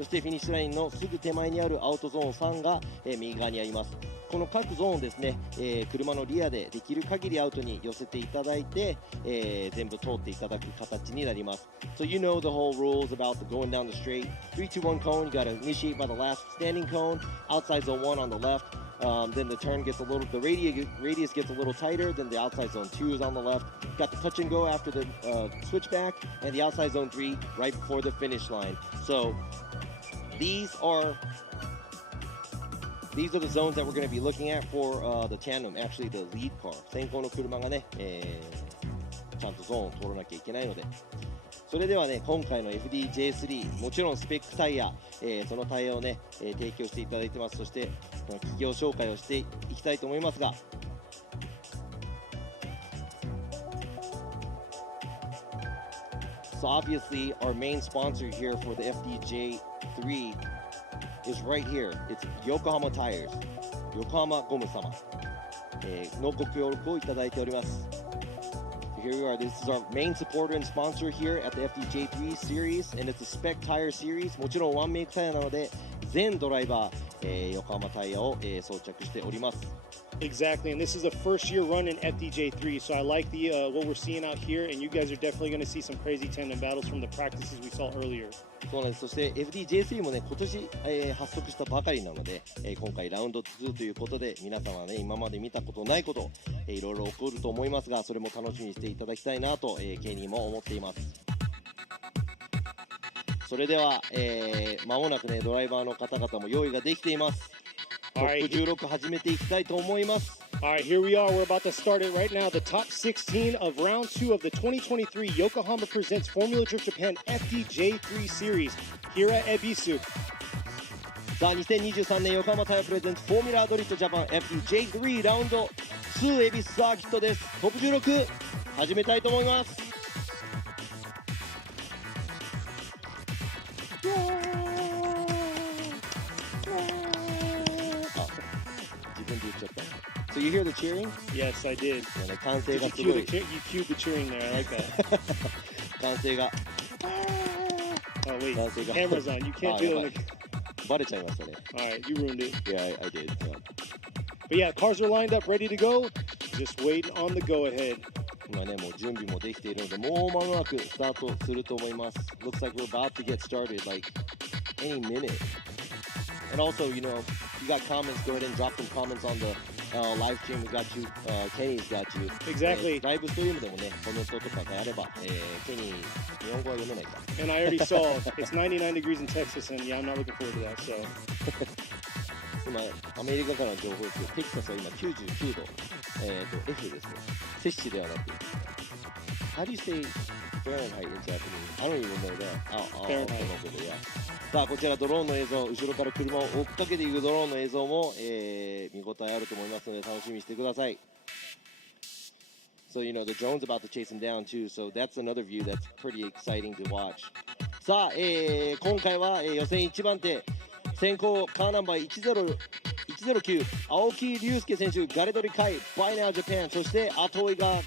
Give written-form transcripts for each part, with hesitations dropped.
そしてフィニッシュラインのすぐ手前にあるアウトゾーン3が、右側にあります。この各ゾーンですね、車のリアでできる限りアウトに寄せていただいて、全部通っていただく形になります。So you know the whole rules about the going down the straight. 3-2-1 cone, you got to initiate by the last standing cone, outside zone 1 on the left. Then the turn gets a little, the radius gets a little tighter, then the outside zone 2 is on the left. Got the touch and go after the switchback, and the outside zone 3 right before the finish line. So these are the zones that we're going to be looking at for the tandem, actually the lead car. 先行の車がね、ちゃんとゾーンを通らなきゃいけないので。それではね、今回の FDJ3、もちろんスペックタイヤ、そのタイヤをね、提供していただいてます。そして、企業紹介をしていきたいと思いますが。So obviously, our main sponsor here for the FDJ3 is right here. It's Yokohama Tires. 横浜ゴム様、のご協力をいただいております。Here we are. This is our main supporter and sponsor here at the FDJ3 series, and it's a spec tire series. もちろんワンメイクタイヤなので、全ドライバー、横浜タイヤを、装着しております。Exactly, and this is the first year run in FDJ3, so I like the what we're seeing out here, and you guys are definitely going to see some crazy tandem battles from the practices we saw earlier. そうなんです。そして FDJ3 もね、今年、発足したばかりなので、今回ラウンド2ということで、皆様ね、今まで見たことないこと、いろいろ起こると思いますが、それも楽しみにしていただきたいなと、ケニーも思っています。それでは、間もなくね、ドライバーの方々も用意ができています。トップ16始めていきたいと思います。All right, here we are. We're about to start it right now. The top 16 of round 2 of the 2023 Yokohama Presents Formula Drift Japan FDJ3 Series here at Ebisu. さあ、2023年横浜タイヤプレゼンツフォーミュラードリフトジャパン FDJ3 ラウンド2恵比寿サーキットです。トップ16始めたいと思います。So you hear the cheering? Yes, I did. Did you cued the cheering there. I like that. 歓声が。Oh wait, camera's on. You can't do it. バレちゃいましたね。All right, you ruined it. Yeah, I did. Yeah. But yeah, cars are lined up, ready to go. Just waiting on the go ahead. 今ね、もう準備もできているので、もう間もなくスタートすると思います。Looks like we're about to get started, like any minute. And also, you know, if you got comments, go ahead and drop some comments on the live stream. We got you. Kenny's got you. Exactly. ライブストリームでもね、コメントとかがあれば、ケニー、日本語は読めないか。And I already saw it's 99 degrees in Texas, and yeah, I'm not looking forward to that. So. 今、アメリカからの情報ですけど、テキサスは今99度。F ですね。摂氏ではなく。How do you say Fahrenheit in Japanese? I don't even know that. Fahrenheit. さあ、こちらドローンの映像、後ろから車を追っかけていくドローンの映像も、見応えあると思いますので楽しみにしてください。So, you know, the drone's about to chase him down too, so that's another view that's pretty exciting to watch. さあ、今回は、予選1番手、先行カーナンバー109、青木隆介選手、ガレドリカイ、バイナージャパン、そして後追いが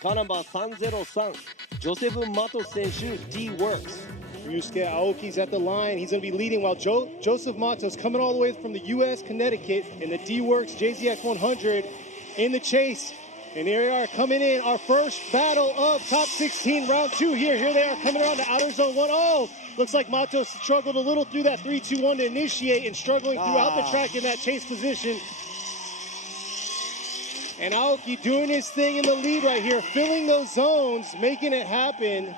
カーナンバー303、ジョセフ・マトス選手、D-Works。Ryusuke Aoki's at the line. He's going to be leading while Joseph Matos coming all the way from the U.S. Connecticut in the D-Works JZX 100 in the chase. And here they are coming in. Our first battle of top 16 round 2 here. Here they are coming around the outer zone 1. Oh, looks like Matos struggled a little through that 3-2-1 to initiate and struggling throughout the track in that chase position. And Aoki doing his thing in the lead right here, filling those zones, making it happen.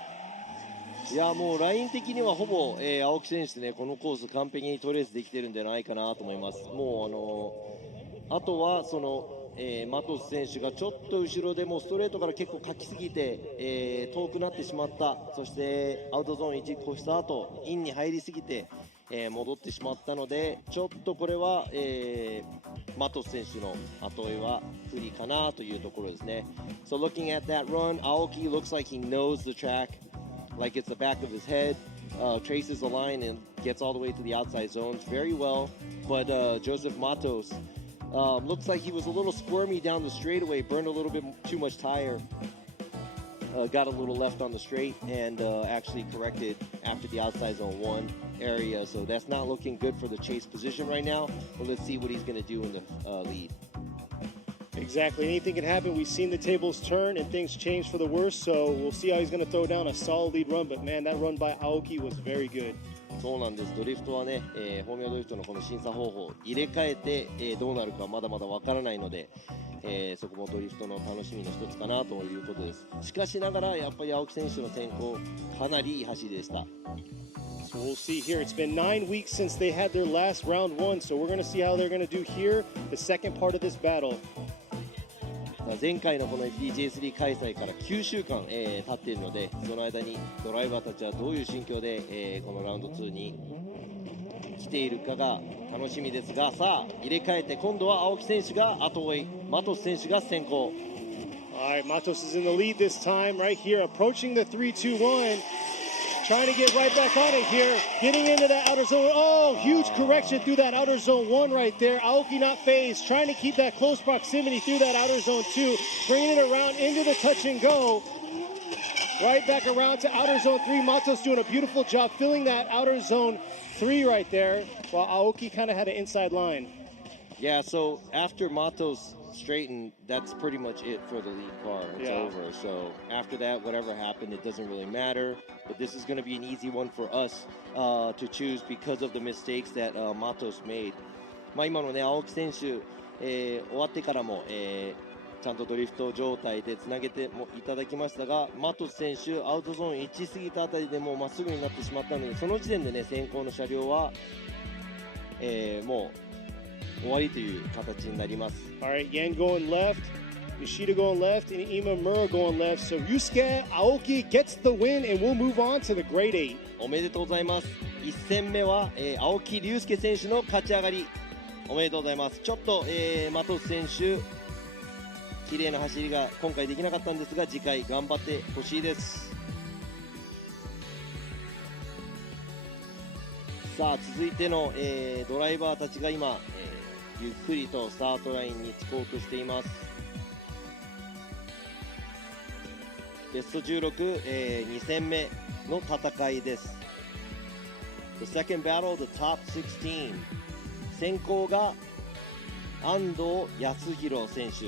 いやもうライン的にはほぼ、青木選手ね、このコース完璧にトレースできてるんじゃないかなと思います。もうあとはその、マトス選手がちょっと後ろでもうストレートから結構かきすぎて、遠くなってしまった。そしてアウトゾーン1越した後インに入りすぎて、戻ってしまったので、ちょっとこれは、マトス選手の後追いは不利かなというところですね。So looking at that run, Aoki looks like he knows the track.Like it's the back of his head, traces the line and gets all the way to the outside zones very well. But Joseph Matos looks like he was a little squirmy down the straightaway, burned a little bit too much tire. got a little left on the straight and actually corrected after the outside zone 1 area. So that's not looking good for the chase position right now. But let's see what he's going to do in the lead. Exactly. Anything can happen. We've seen the tables turn and things change for the worse. So we'll see how he's going to throw down a solid lead run. But man, that run by Aoki was very good. そうなんです。ドリフトはね、フォーミュラドリフトのこの審査方法入れ替えて、どうなるかまだまだわからないので、そこもドリフトの楽しみの一つかなということです。しかしながらやっぱり青木選手の先行かなりいい走りでした。So we'll see here. It's been 9 weeks since they had their last round 1. So we're going to see how they're going to do here, the second part of this battle. 前回のこの FDJ3 開催から9週間、経っているので、その間にドライバーたちはどういう心境で、このラウンド2に来ているかが楽しみですが、さあ入れ替えて今度は青木選手が後追い、マトス選手が先行。All right, Matos is in the lead this time, right here, approaching the 3-2-1. Trying to get right back on it here, getting into that outer zone. Oh, huge correction through that outer zone 1 right there. Aoki not phased, trying to keep that close proximity through that outer zone 2, bringing it around into the touch and go. Right back around to outer zone 3. Matos doing a beautiful job filling that outer zone 3 right there, while Aoki kind of had an inside line. Yeah, so after Matos straightened, that's pretty much it for the lead car. It's over. So after that, whatever happened, it doesn't really matter. But this is going to be an easy one for us to choose because of the mistakes that Matos made. まあ今のね、青木選手、終わってからも、ちゃんとドリフト状態でつなげてもいただきましたが、マトス選手、アウトゾーン1過ぎたあたりでもうまっすぐになってしまったので、その時点でね、先行の車両は、もう終わりという形になります。All right, Yan going left, Yoshida going left, and Imamura going left. So Yusuke Aoki gets the win, and we'll move on to the grade 8. おめでとうございます。1戦目は、青木隆介選手の勝ち上がり。おめでとうございます。ちょっと、マトス選手、綺麗な走りが今回できなかったんですが、次回頑張ってほしいです。さあ続いての、ドライバーたちが今、ゆっくりとスタートラインに着こうとしています。ベスト16、2戦目の戦いです。The second battle, the top 16。先行が安藤康弘選手、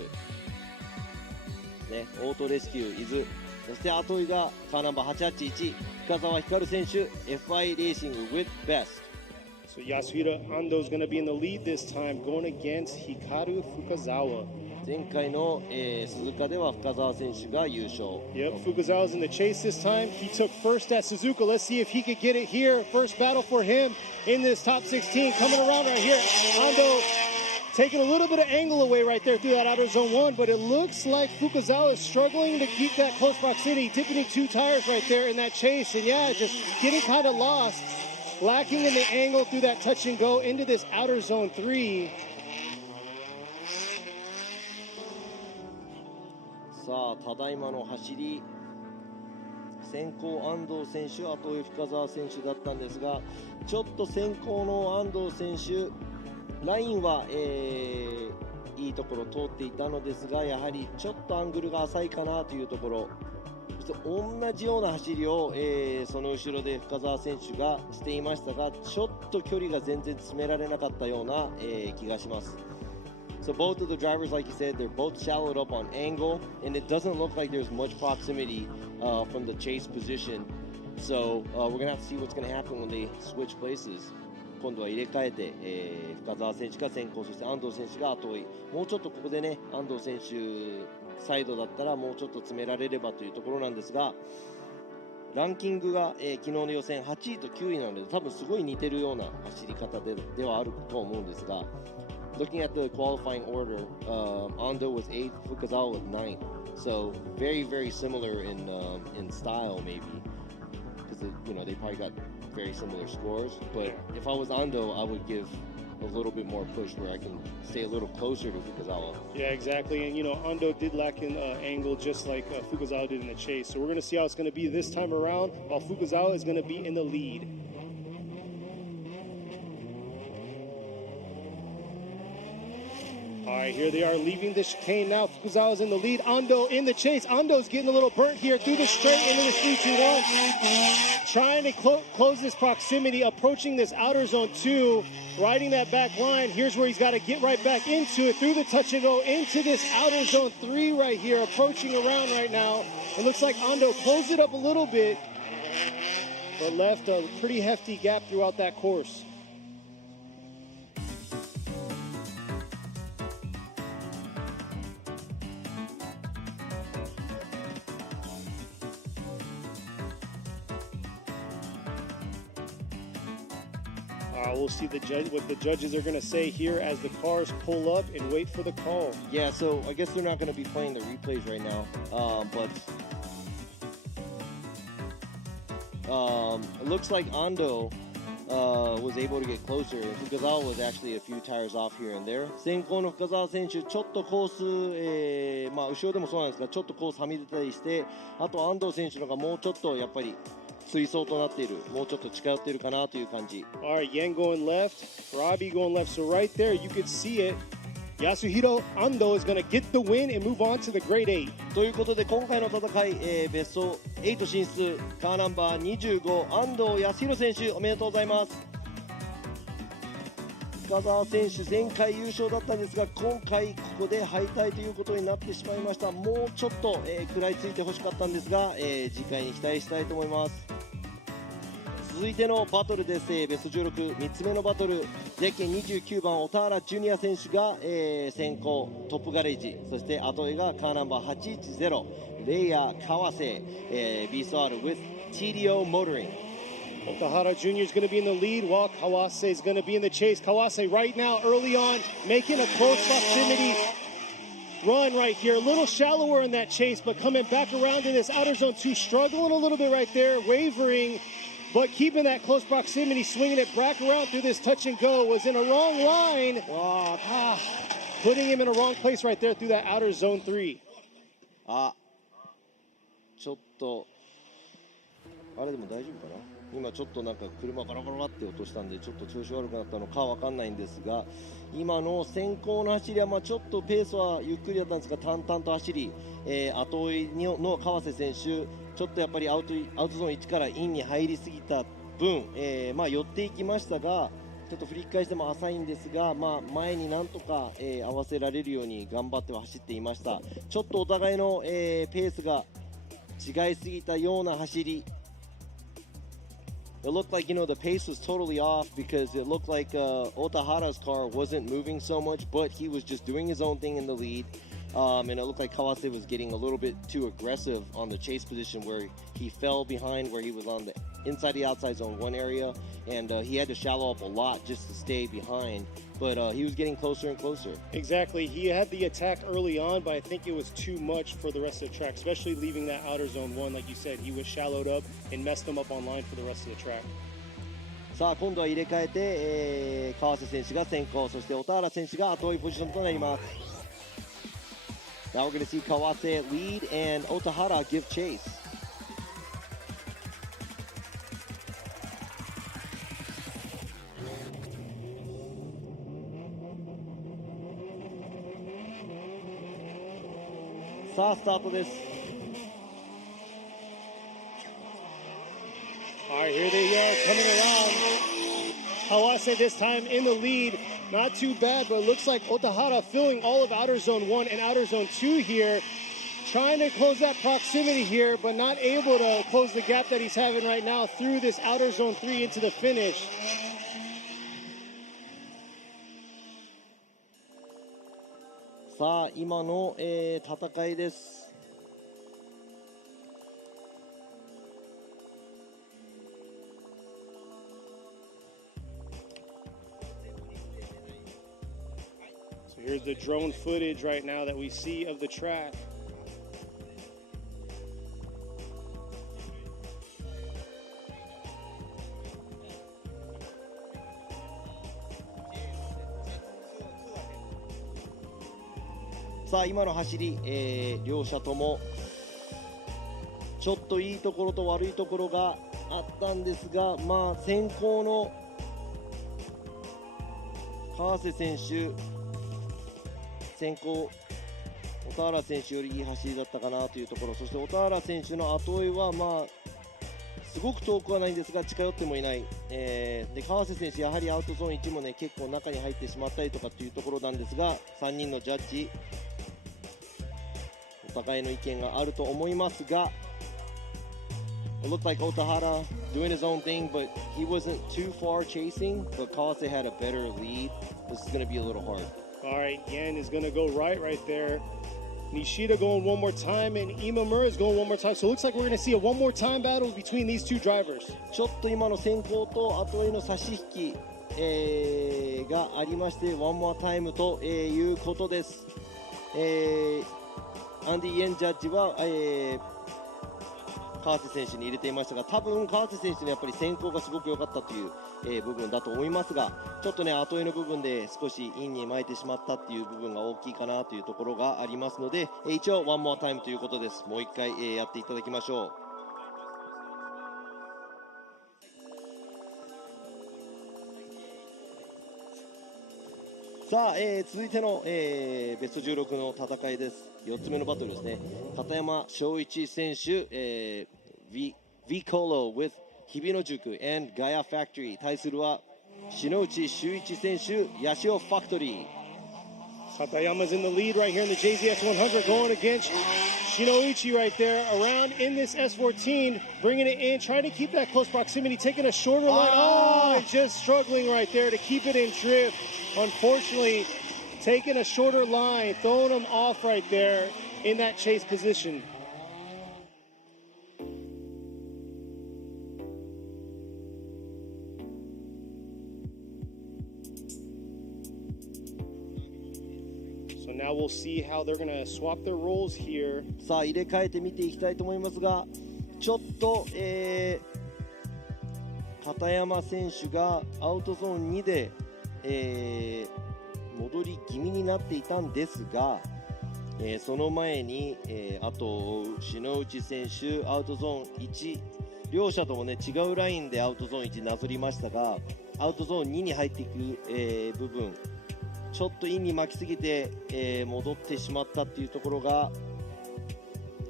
ね、オートレスキュー伊豆。そして後追いがカーナンバー881深澤光選手 FI レーシング with best。So Yasuhira Ando is going to be in the lead this time, going against Hikaru Fukazawa. 前回の、鈴鹿では深澤選手が優勝。Yep, Fukazawa's in the chase this time. He took first at Suzuka. Let's see if he could get it here. First battle for him in this top 16. Coming around right here. Ando taking a little bit of angle away right there through that outer zone 1, but it looks like Fukazawa is struggling to keep that close proximity, dipping 2 tires right there in that chase. And yeah, just getting kind of lost. Lacking in the angle through that touch and go into this outer zone 3. さあただいまの走り、先行安藤選手、後追い深澤選手だったんですが、ちょっと先行の安藤選手ラインは、いいところ通っていたのですが、やはりちょっとアングルが浅いかなというところ。同じような走りを、その後ろで深澤選手がしていましたが、ちょっと距離が全然詰められなかったような、気がします。So both of the drivers, like you said, they're both shallowed up on angle, and it doesn't look like there's much proximity from the chase position. So we're going to have to see what's going to happen when they switch places. 今度は入れ替えて、深澤選手が先行、そして安藤選手が後追い。もうちょっとここでね、安藤選手サイドだったらもうちょっと詰められればというところなんですが、ランキングが、昨日の予選8位と9位なので、多分すごい似てるような走り方ではあると思うんですが、Looking at the qualifying order, Ando was 8th, Fukazawa was 9th. So very, very similar in style, maybe, because they probably got very similar scores. But if I was Ando, I would give a little bit more push where I can stay a little closer to Fukazawa. Yeah, exactly. And Ando did lack in angle, just like Fukazawa did in the chase. So we're going to see how it's going to be this time around, while Fukazawa is going to be in the lead. All right, here they are leaving the chicane now. Fukuzawa's in the lead. Ando in the chase. Ando's getting a little burnt here through the straight into the 3-2-1. Trying to close this proximity, approaching this outer zone 2, riding that back line. Here's where he's got to get right back into it, through the touch and go, into this outer zone 3 right here, approaching around right now. It looks like Ando closed it up a little bit, but left a pretty hefty gap throughout that course. We'll see what the judges are going to say here as the cars pull up and wait for the call. Yeah, so I guess they're not going to be playing the replays right now, but it looks like Ando was able to get closer. Fukuzawa was actually a few tires off here and there. 先行の深澤選手、ちょっとコース、後ろでもそうなんですが、ちょっとコースはみ出たりして、あと安藤選手のがもうちょっとやっぱり追走となっている、もうちょっと近寄っているかなという感じ。All right, Yen going left, Robbie going left. So right there, you could see it. Yasuhiro Ando is going to get the win and move on to the grade 8. ということで今回の戦い、ベスト8進出、カーナンバー25、安藤康弘選手、おめでとうございます。深澤選手、前回優勝だったんですが、今回ここで敗退ということになってしまいました。もうちょっと、食らいついてほしかったんですが、次回に期待したいと思います。続いてのバトルです。ベスト16、3つ目のバトル、ゼッケン29番、小田原ジュニア選手が、先行トップガレージ、そして後がカーナンバー810、レイヤー川瀬、BSR with TDO Motoring。Otahara Jr. is going to be in the lead while Kawase is going to be in the chase. Kawase right now, early on, making a close proximity run right here. A little shallower in that chase, but coming back around in this outer zone 2, struggling a little bit right there, wavering, but keeping that close proximity, swinging it back around through this touch and go. Was in a wrong line. Putting him in a wrong place right there through that outer zone 3. ちょっとあれでも大丈夫かな。今ちょっとなんか車ガラガラって落としたんでちょっと調子悪くなったのかわかんないんですが、今の先行の走りはちょっとペースはゆっくりだったんですが、淡々と走り、後追いの川瀬選手、ちょっとやっぱりアウトゾーン1からインに入りすぎた分、寄っていきましたが、ちょっと振り返しても浅いんですが、前になんとか、合わせられるように頑張っては走っていました。ちょっとお互いの、ペースが違いすぎたような走り。It looked like, the pace was totally off because it looked like Otahara's car wasn't moving so much, but he was just doing his own thing in the lead. And it looked like Kawase was getting a little bit too aggressive on the chase position where he fell behind, where he was on the inside the outside zone 1 area, and he had to shallow up a lot just to stay behind. But he was getting closer and closer. Exactly. He had the attack early on, but I think it was too much for the rest of the track, especially leaving that outer zone 1. Like you said, he was shallowed up and messed them up on line for the rest of the track. さあ今度は入れ替えて、川瀬選手が先行、そして小田原選手が後追いポジションとなります。Now we're going to see Kawase lead and Otahara give chase. さあスタートです。All right, here they are coming around. Kawase this time in the lead. Not too bad, but it looks like Otahara filling all of outer zone 1 and outer zone 2 here. Trying to close that proximity here, but not able to close the gap that he's having right now through this outer zone 3 into the finish. さあ今の、戦いです。So here's the drone footage right now that we see of the track. さあ今の走り、両者ともちょっといいところと悪いところがあったんですが、先行の川瀬選手先行、小田原選手よりいい走りだったかなというところ、そして小田原選手の後追いは、すごく遠くはないんですが近寄ってもいない、で川瀬選手、やはりアウトゾーン1も、結構中に入ってしまったりとかっていうところなんですが、3人のジャッジ、お互いの意見があると思いますが、It looked like Otahara doing his own thing, but he wasn't too far chasing, but Kawase had a better lead. This is going to be a little hard. All right, Yen is going to go right there. Nishida going one more time, and Imamura is going one more time. So it looks like we're going to see a one more time battle between these two drivers. ちょっと今の先行と後追いの差し引き、がありまして、ワンモアタイムと、いうことです。アンディ・イエンジャッジは、川瀬選手に入れていましたが、多分川瀬選手のやっぱり先行がすごく良かったという、部分だと思いますが、ちょっと後追いの部分で少しインに巻いてしまったっていう部分が大きいかなというところがありますので、一応ワンモアタイムということです。もう一回、やっていただきましょう。さあ、続いての、ベスト16の戦いです。4つ目のバトルですね。片山翔一選手、V Colo with 日比野塾 and Gaia Factory 対するは篠内修一選手、ヤシオファクトリー。Katayama's in the lead right here in the JZX100, going against Shinoichi right there, around in this S14, bringing it in, trying to keep that close proximity, taking a shorter line. And just struggling right there to keep it in drift. Unfortunately, taking a shorter line, throwing him off right there in that chase position. So now we'll see how they're going to swap their roles here. さあ入れ替えて見ていきたいと思いますが、ちょっと、片山選手がアウトゾーン2で、戻り気味になっていたんですが、その前に、あと篠内選手アウトゾーン1、両者ともね違うラインでアウトゾーン1なぞりましたが、アウトゾーン2に入っていく、部分ちょっとインに巻きすぎて、戻ってしまったっていうところが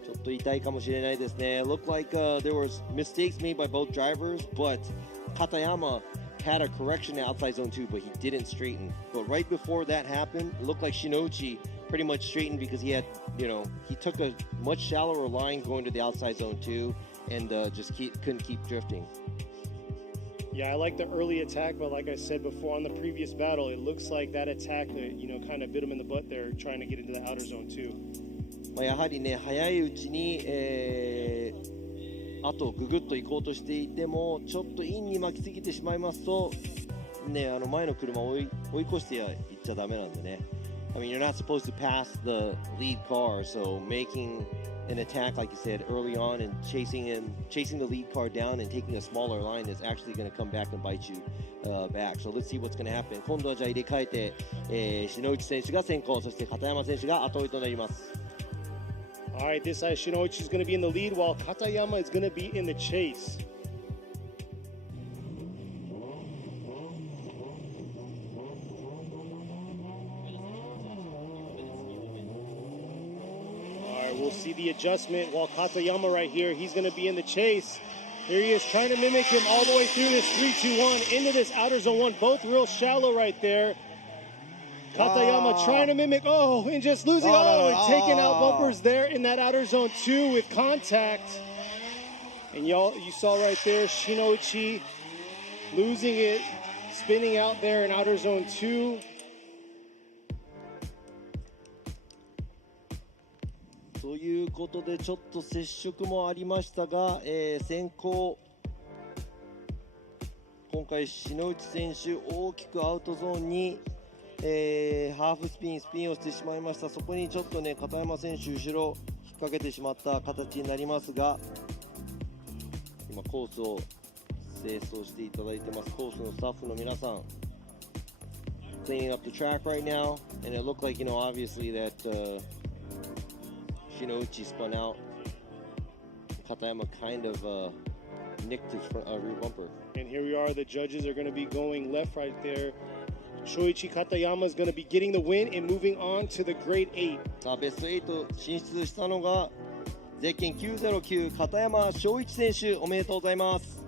ちょっと痛いかもしれないですね。Looked like there was mistakes made by both drivers, but Katayama had a correction outside zone 2, but he didn't straighten. But right before that happened, it looked like Shinoichi pretty much straightened because he had, he took a much shallower line going to the outside zone 2 and just couldn't keep drifting. Yeah, I like the early attack, but like I said before on the previous battle, it looks like that attack, kind of bit him in the butt there, trying to get into the outer zone 2. やはりね、早いうちに、あとググッと行こうとしていてもちょっとインに巻きすぎてしまいますと、ね、前の車を追い越していっちゃダメなんでね。I mean, you're not supposed to pass the lead car, so making an attack, like you said, early on and chasing the lead car down and taking a smaller line is actually going to come back and bite you back. So let's see what's going to happen. 今度はじゃあ入れ替えて、篠内選手が先行、そして片山選手が後追いとなります。All right, this side Shinoichi is going to be in the lead while Katayama is going to be in the chase. All right, we'll see the adjustment while Katayama right here, he's going to be in the chase. Here he is trying to mimic him all the way through this 3-2-1 into this outer zone 1, both real shallow right there. Katayama trying to mimic, and just losing, and taking out bumpers there in that outer zone 2 with contact. And you saw right there, Shinoichi losing it, spinning out there in outer zone 2. ということでちょっと接触もありましたが、先行今回篠内選手大きくアウトゾーンにハーフスピンをしてしまいました。そこにちょっとね片山選手後ろ引っ掛けてしまった形になりますが、今コースを清掃していただいてます。コースのスタッフの皆さん cleaning up the track right now, and it looked like obviously that Shinoichi spun out. Katayama kind of nicked his rear bumper. And here we are, the judges are going to be going left right there. Shoichi Katayama is going to be getting the win and moving on to the grade 8. さあベスト8進出したのがゼッケン909片山翔一選手、おめでとうございます。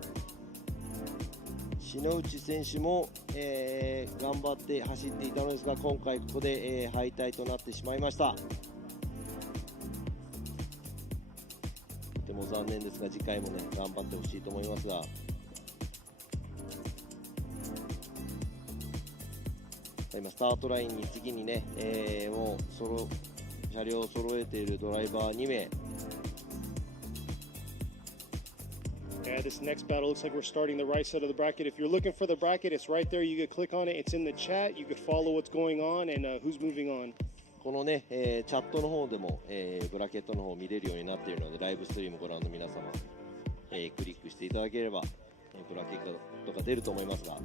篠内選手も、頑張って走っていたのですが、今回ここで、敗退となってしまいました。とても残念ですが、次回もね頑張ってほしいと思いますが、今スタートラインに次にね、もう車両を揃えているドライバー2名。Yeah, this next battle looks like we're starting the right side of the bracket. If you're looking for the bracket, it's right there. You could click on it. It's in the chat. You could follow what's going on and who's moving on. このね、チャットの方でも、ブラケットの方を見れるようになっているので、ライブストリームご覧の皆様、クリックしていただければ、ブラケットが出ると思いますが、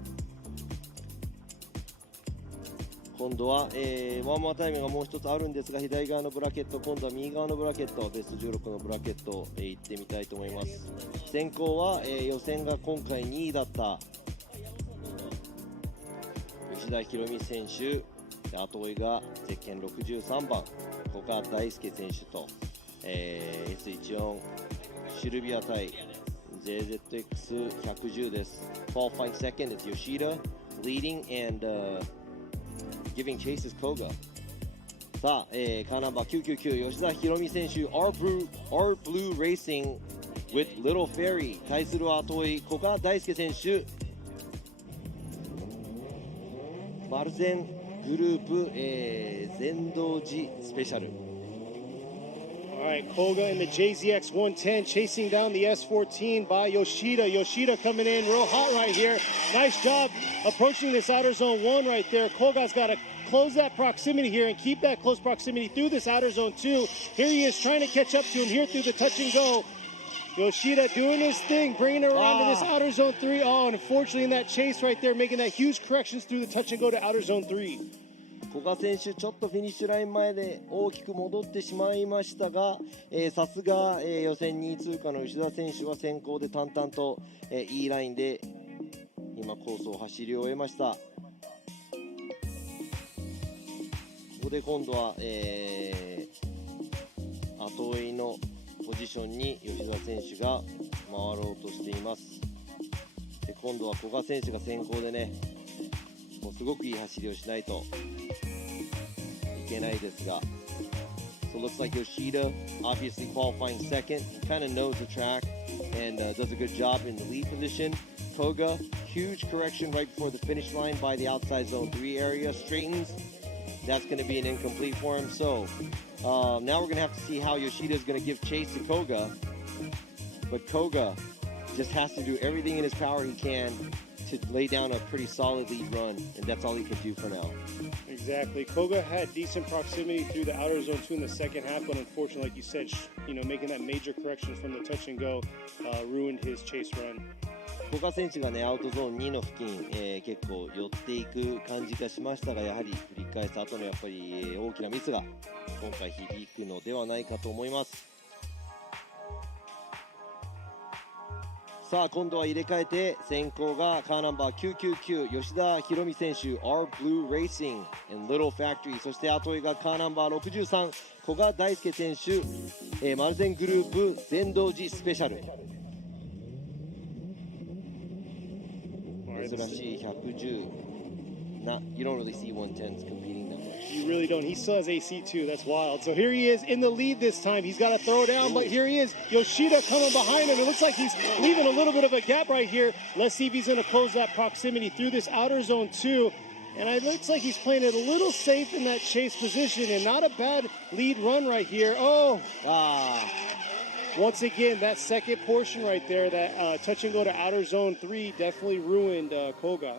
今度は、ワンマンタイムがもう一つあるんですが、左側のブラケット、今度は右側のブラケット、ベスト16のブラケット、行ってみたいと思います。先行は、予選が今回2位だった吉田弘美選手、後追いがゼッケン63番古賀大輔選手と、S14 シルビア対 JZX110 です。Qualifying second is Yoshida leading and giving chase is Koga。 さあ、カーナンバー999吉田弘美選手 R Blue Racing with Little Ferry 対する後追い古賀大輔選手、マルゼングループ、全道寺スペシャル。 All right, Koga in the JZX 110 chasing down the S14 by Yoshida. Yoshida coming in real hot right here. Nice job approaching this outer zone 1 right there. Koga's got to close that proximity here and keep that close proximity through this outer zone 2. Here he is trying to catch up to him here through the touch and go. Yoshida doing his thing, bringing it around to this outer zone 3. Oh, and unfortunately in that chase right there, making that huge corrections through the touch and go to outer zone 3. 古賀選手、ちょっとフィニッシュライン前で大きく戻ってしまいましたが、さすが、予選2位通過の吉田選手は先行で淡々と、いいラインで今コースを走り終えました。ここで今度は、後追いのポジションに吉田選手が回ろうとしています。で今度は古賀選手が先行でね、もうすごくいい走りをしないといけないですが、 So it looks like Yoshida obviously qualifying second, kind of knows the track and does a good job in the lead position. Koga, huge correction right before the finish line by the outside zone 3 area, straightens. That's going to be an incomplete for him. So now we're going to have to see how Yoshida is going to give chase to Koga. But Koga just has to do everything in his power he can to lay down a pretty solid lead run, and that's all he can do for now. Exactly. Koga had decent proximity through the outer zone 2 in the second half, but unfortunately, like you said, making that major correction from the touch and go ruined his chase run. 古賀選手がね、アウトゾーン2の付近、結構寄っていく感じがしましたが、やはり振り返した後のやっぱり、大きなミスが今回響くのではないかと思います。さあ今度は入れ替えて先行がカーナンバー999吉田弘美選手 R Blue Racing and Little Factory、 そして後追いがカーナンバー63古賀大輔選手、マルゼングループ全道寺スペシャル。珍しい110。You don't really see 110s competing that much. You really don't. He still has AC too. That's wild. So here he is in the lead this time. He's got to throw down, but here he is. Yoshida coming behind him. It looks like he's leaving a little bit of a gap right here. Let's see if he's going to close that proximity through this outer zone 2. And it looks like he's playing it a little safe in that chase position, and not a bad lead run right here. Oh. Once again, that second portion right there, that touch and go to outer zone 3 definitely ruined Koga.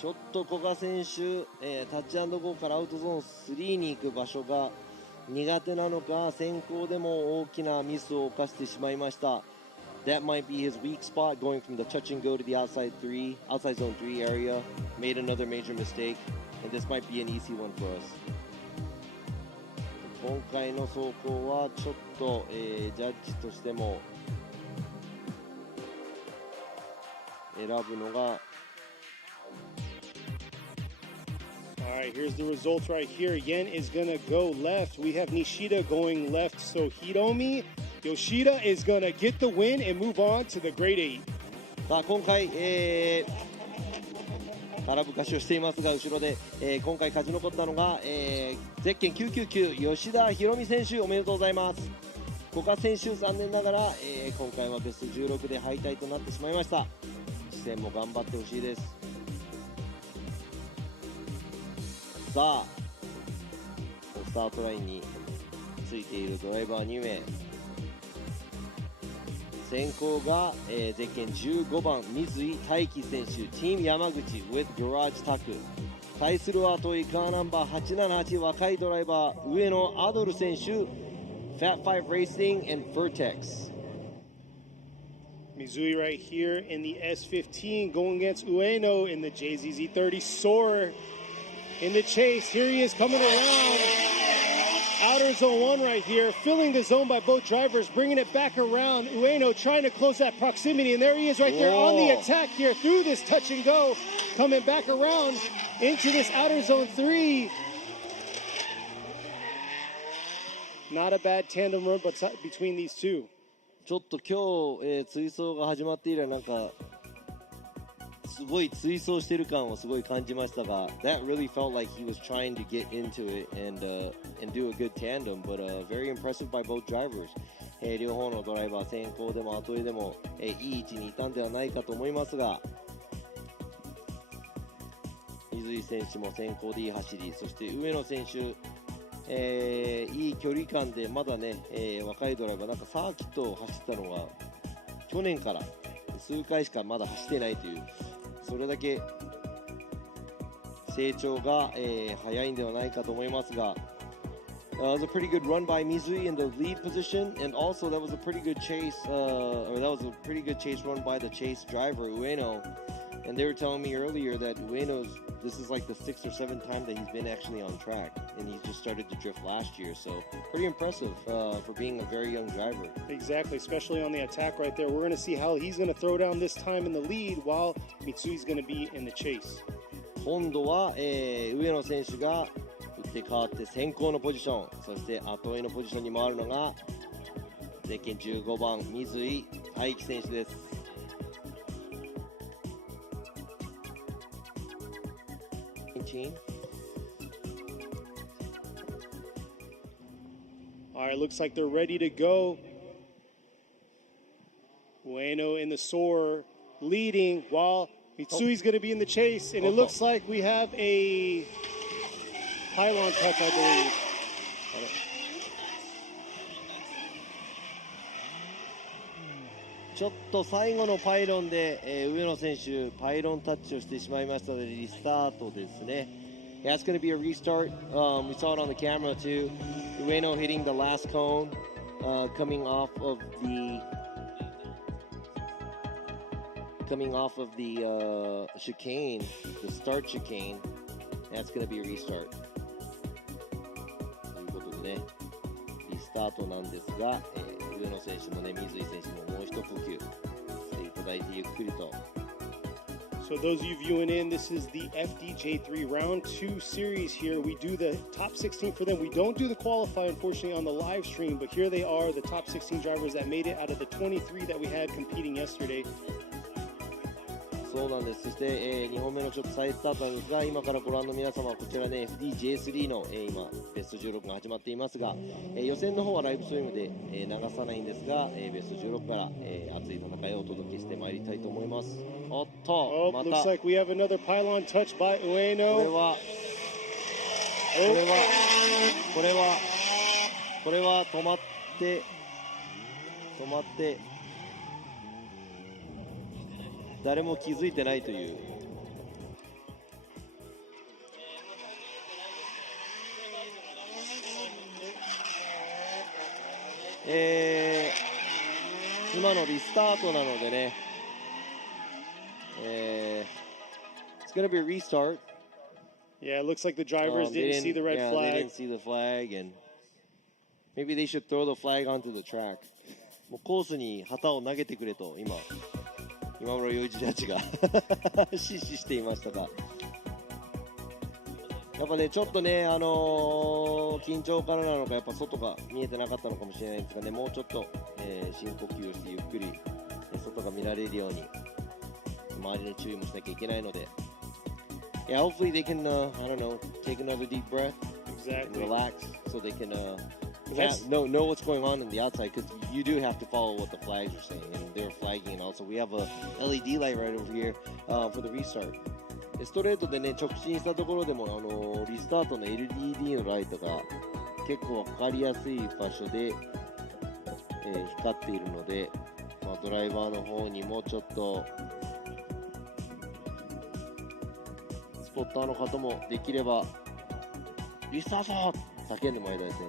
ちょっと古賀選手、タッチ&ゴーからアウトゾーン3に行く場所が苦手なのか、先行でも大きなミスを犯してしまいました。That might be his weak spot, going from the touch and go to the outside zone 3 area. Made another major mistake, and this might be an easy one for us. 今回の走行はちょっと、ジャッジとしても選ぶのが All right, here's the results right here. Yen is going to go left. We have Nishida going left. So Hiromi Yoshida is going to get the win and move on to the grade 8. さあ今回、空ぶかしをしていますが後ろで、今回勝ち残ったのが、ゼッケン999吉田ひろみ選手おめでとうございます。古賀選手残念ながら、今回はベスト16で敗退となってしまいました。次戦も頑張ってほしいです。さあスタートラインについているドライバー2名、先行が、ゼッケン15番水井大輝選手、チーム山口 with ガラージタク。対するはトイカーナンバー878若いドライバー上野アドル選手 Fat 5 Racing and Vertex. Mizui right here in the S15 going against Ueno in the JZZ30 Soarer in the chase. Here he is coming around. Outer zone 1 right here, filling the zone by both drivers, bringing it back around. Ueno trying to close that proximity, and there he is right there on the attack here through this touch and go, coming back around into this outer zone 3. Not a bad tandem run but between these two. ちょっと今日、追走が始まって以来なんかすごい追走してる感をすごい感じましたが That really felt like he was trying to get into it and do a good tandem, but very impressive by both drivers. 両方のドライバー先行でも後追いでも、いい位置にいたんではないかと思いますが水井選手も先行でいい走り、そして上野選手、いい距離感でまだね、若いドライバーなんかサーキットを走ったのが去年から数回しかまだ走ってないというそれだけ成長が、早いんではないかと思いますが、it was a pretty good run by Mizui in the lead position, and also that was a pretty good chase, or that was a pretty good chase run by the chase driver Ueno. And they were telling me earlier that Ueno's this is like the 6th or 7th time that he's been actually on track, and he just started to drift last year. So pretty impressive for being a very young driver. Exactly, especially on the attack right there. We're going to see how he's going to throw down this time in the lead while Mitsui's going to be in the chase. 今度は、上野選手が打って変わって先行のポジション、そして後追いのポジションに回るのがゼッケン15番水井大輝選手です。All right, looks like they're ready to go. Ueno in the Soarer leading while Mitsui's going to be in the chase, and it looks like we have a pylon touch, I believe. ちょっと最後のパイロンで、上野選手パイロンタッチをしてしまいましたのでリスタートですね。Yeah, it's going to be a restart. We saw it on the camera too. Ueno hitting the last cone, coming off of the chicane, the start chicane. That's going to be a restart. ということでね、リスタートなんですが、上野選手もね、水井選手ももう一呼吸していただいてゆっくりと。So those of you viewing in, this is the FDJ3 Round 2 series here. We do the top 16 for them. We don't do the qualify, unfortunately, on the live stream, but here they are, the top 16 drivers that made it out of the 23 that we had competing yesterday. そうなんです。そして、2本目のちょっと再スタートなんですが、今からご覧の皆様はこちらね FDJ3 の、今ベスト16が始まっていますが、予選の方はライブストリームで、流さないんですが、ベスト16から、熱い戦いをお届けしてまいりたいと思います。おっと、また looks like we have another pylon touch by Ueno. これは止まって誰も気づいてないという。今のリスタートなのでね、It's gonna be a restart. Yeah, it looks like the drivers didn't see the red flag. They didn't see the flag, and maybe they should throw the flag onto the track. もうコースに旗を投げてくれと今村洋一ジャッジが指示していましたが、やっぱね、ちょっとね、緊張からなのか、やっぱ外が見えてなかったのかもしれないんですがね、もうちょっと、深呼吸をしてゆっくり外が見られるように周りの注意もしなきゃいけないので、yeah, hopefully they can, I don't know, take another deep breath and relax so they can know what's going on the outside, because you do have to follow what the flags are saying, and they're flagging, and also we have a LED light right over here for the restart. ストレートでね、直進したところでもリスタートの LED のライトが結構分かりやすい場所で、光っているので、まあ、ドライバーの方にもちょっとスポッターの方もできればリスタート叫んでもらいたいですね。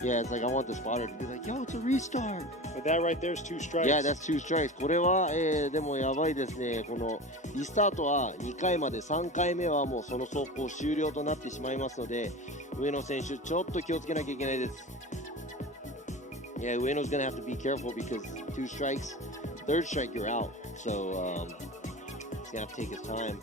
Yeah, it's like I want the spotter to be like, yo, it's a restart. But that right there is 2 strikes. Yeah, that's 2 strikes. これは、でもやばいですね。このリスタートは2回まで、3回目はもうその走行終了となってしまいますので、上野選手ちょっと気をつけなきゃいけないです。Yeah, Ueno's gonna have to be careful because 2 strikes, 3rd strike you're out. So he's gonna have to take his time.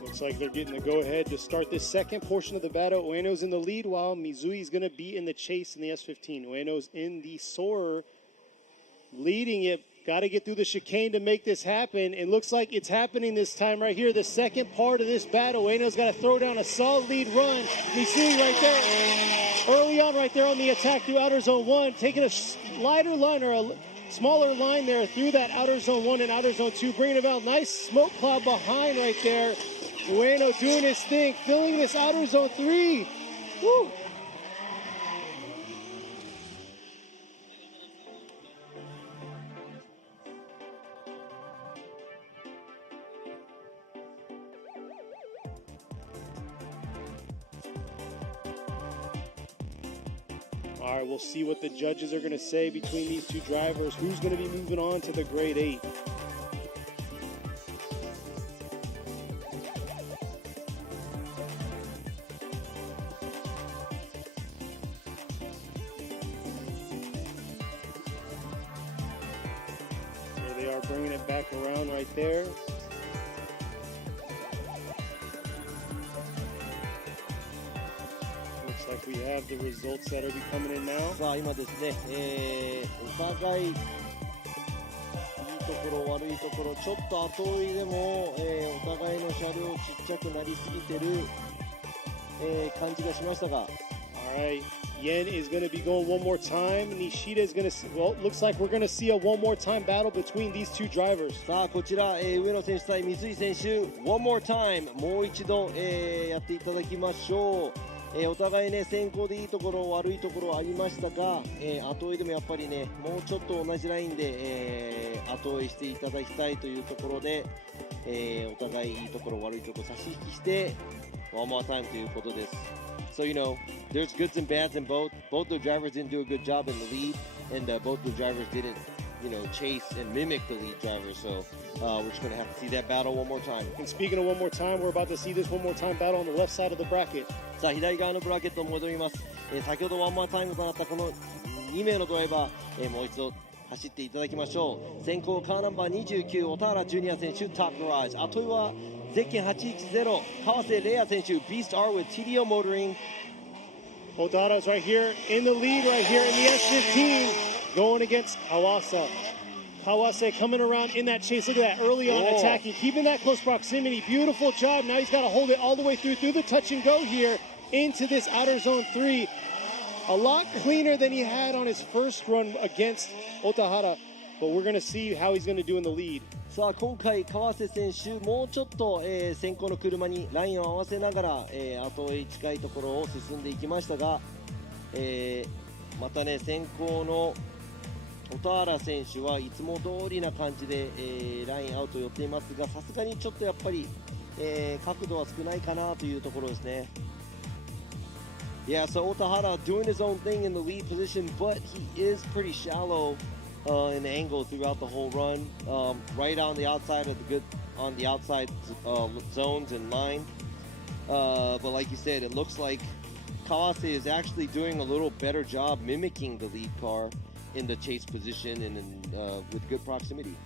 Looks like they're getting the go-ahead to start this second portion of the battle. Ueno's in the lead while Mizui's going to be in the chase in the S15. Ueno's in the Soarer, leading it. Got to get through the chicane to make this happen. It looks like it's happening this time right here. The second part of this battle. Ueno's got to throw down a solid lead run. Mizui right there. Early on right there on the attack through outer zone 1. Taking a lighter line or a smaller line there through that outer zone 1 and outer zone 2. Bringing it out. Nice smoke cloud behind right there. Ueno doing his thing, filling this outer zone 3. Woo! All right, we'll see what the judges are going to say between these 2 drivers. Who's going to be moving on to the grade 8? Bringing it back around right there. Looks like we have the results that are be coming in now. さあ今ですね、お互いいいところ悪いところちょっと後追いでも、お互いの車両ちっちゃくなりすぎてる、感じがしましたが。All right, Yen is going to be going one more time. Nishida is going to, well, looks like we're going to see a one more time battle between these 2 drivers. さあこちら、上野選手対水井選手 One more time もう一度、やっていただきましょう。お互いね先行でいいところ悪いところありましたが、後追いでもやっぱりねもうちょっと同じラインで、後追いしていただきたいというところで、お互いいいところ悪いところ差し引きして One more time ということです。So, you know, there's goods and bads in both. Both the drivers didn't do a good job in the lead, and both the drivers didn't, you know, chase and mimic the lead driver. So, we're just going to have to see that battle one more time. And speaking of one more time, we're about to see this one more time battle on the left side of the bracket. さあ、左側のブラケットに戻ります。先ほどワンマンタイムとなったこの2名のドライバー、もう一度走っていただきましょう。先行カーナンバー29、小田原ジュニア選手、トップガラージ。後はゼッケン810、川瀬玲也選手、Beast R with TDO Motoring. Odada's right here in the lead right here in the S15 going against Kawase. Kawase coming around in that chase. Look at that early on attacking, keeping that close proximity. Beautiful job. Now he's got to hold it all the way through the touch and go here into this outer zone 3. A lot cleaner than he had on his first run against Otahara. But we're going to see how he's going to do in the lead. さあ今回川瀬選手もうちょっと、先行の車にラインを合わせながら、後追い近いところを進んでいきましたが、またね先行の小田原選手はいつも通りな感じで、ラインアウト寄っていますが、さすがにちょっとやっぱり、角度は少ないかなというところですね。Yeah, so Otahara doing his own thing in the lead position, but he is pretty shallow in the angle throughout the whole run, right on the outside of the outside zones and line. But like you said, it looks like Kawase is actually doing a little better job mimicking the lead car in the chase position and with good proximity.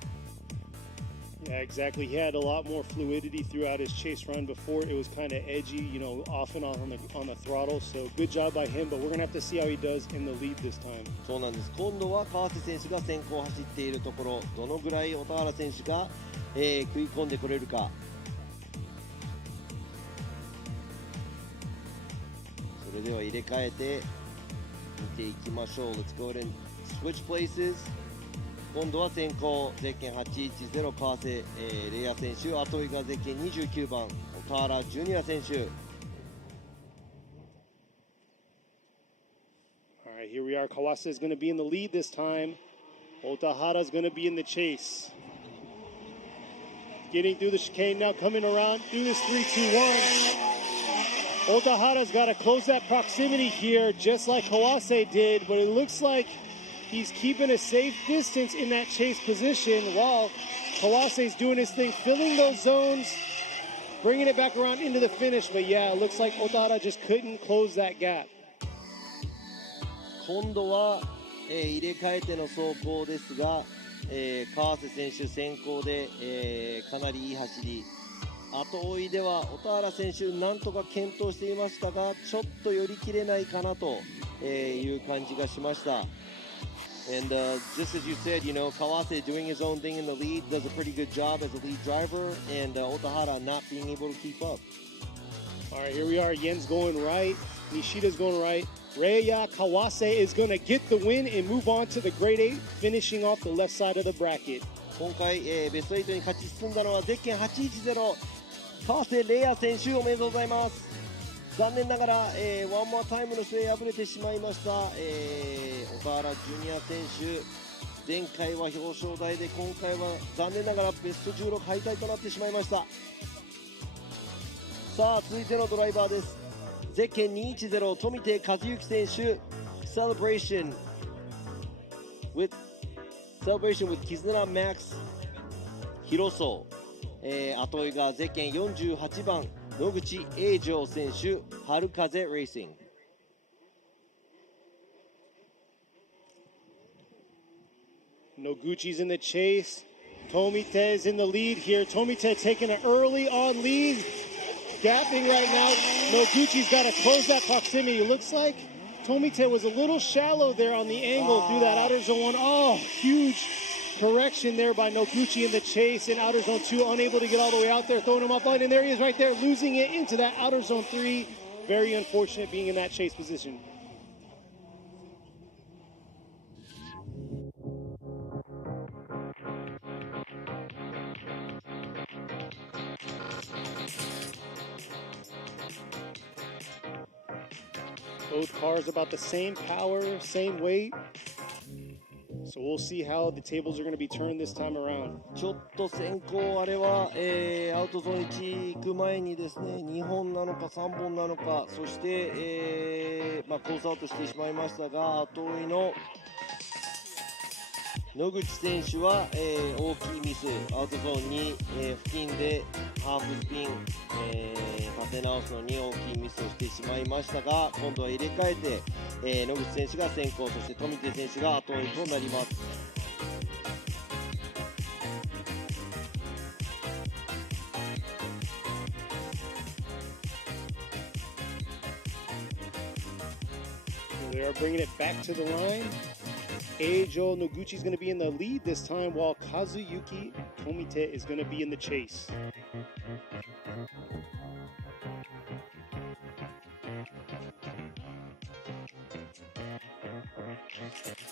Yeah, exactly. He had a lot more fluidity throughout his chase run. Before it was kind of edgy, you know, off and on the throttle. So good job by him, but we're gonna have to see how he does in the lead this time. そうなんです。今度は川瀬選手が先行走っているところ、どのぐらい小田原選手が、食い込んでくれるか。それでは入れ替えて見ていきましょう。Let's go ahead and switch places. 今度は先行ゼッケン810川瀬、レイヤ選手、後追いがゼッケン29番小田原ジュニア選手。All right, here we are. Kawase is going to be in the lead this time. Otahara is going to be in the chase. Getting through the chicane now, coming around through this 3-2-1. Otahara's got to close that proximity here, just like Kawase did, but it looks like he's keeping a safe distance in that chase position while Kawase's doing his thing, filling those zones, bringing it back around into the finish. But yeah, it looks like Otahara just couldn't close that gap. 今度は、入れ替えての走行ですが、川瀬選手先行で、かなりいい走り。後追いでは小田原選手なんとか検討していましたが、ちょっと寄り切れないかなという感じがしました。And just as you said, you know, Kawase doing his own thing in the lead, does a pretty good job as a lead driver, and Otahara not being able to keep up. All right, here we are. Yen's going right. Nishida's going right. Reiya Kawase is going to get the win and move on to the Grade 8, finishing off the left side of the bracket. 今回、ベスト8に勝ち進んだのはゼッケン810川瀬レイヤ選手、おめでとうございます。残念ながら、ワンモアタイムの末敗れてしまいました、小田原ジュニア選手、前回は表彰台で今回は残念ながらベスト16敗退となってしまいました。さあ続いてのドライバーです。ゼッケン210富手和幸選手、Celebration with Kizuna Max 広荘、後追いがゼッケン48番野口英二選手、春風レーシング。Noguchi's in the chase. Tomite is in the lead here. Tomite taking an early on lead. Gapping right now. Noguchi's got to close that proximity. Looks like Tomite was a little shallow there on the angle through that outer zone 1. Oh, huge correction there by Noguchi in the chase in outer zone 2, unable to get all the way out there, throwing him off line, and there he is right there, losing it into that outer zone 3. Very unfortunate being in that chase position. Both cars about the same power, same weight. So we'll see how the tables are going to be turned this time around. ちょっと先行あれは、アウトゾーン1行く前にですね、2本なのか3本なのか、そして、コースアウトしてしまいましたが、後追いの野口選手は、大きいミス、アウトゾーン2、付近でハーフスピン、立て直すのに大きいミスをしてしまいましたが、今度は入れ替えて、野口選手が先行、そして富手選手が後追いとなります。They are bringing it back to the line. Eijo Noguchi is going to be in the lead this time, while Kazuyuki Tomite is going to be in the chase.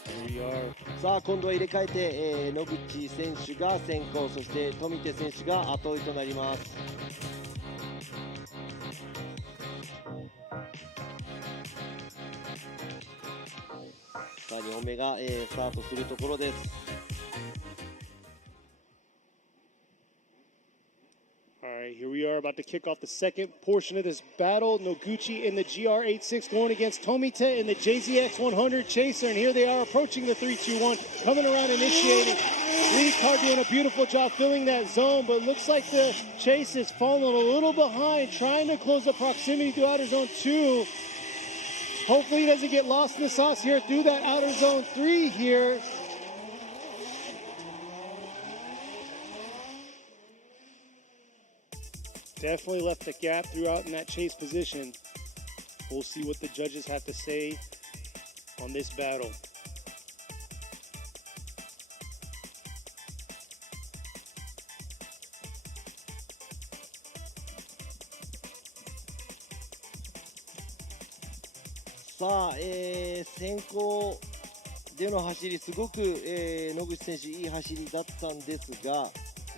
Here we are. さあ今度は入れ替えて、野口選手が先行、そして富手選手が後追いとなります。さあ2本目が、スタートするところです。Alright, here we are about to kick off the second portion of this battle. Noguchi in the GR86 going against Tomite in the JZX100 Chaser. And here they are approaching the 3-2-1, coming around initiating. Lead car doing a beautiful job filling that zone, but looks like the Chase is falling a little behind, trying to close the proximity through outer zone 2. Hopefully he doesn't get lost in the sauce here through that outer zone 3 here. Definitely left a gap throughout in that chase position. We'll see what the judges have to say on this battle. Saあ、先行での走り、すごく、野口選手、いい走りだったんですが、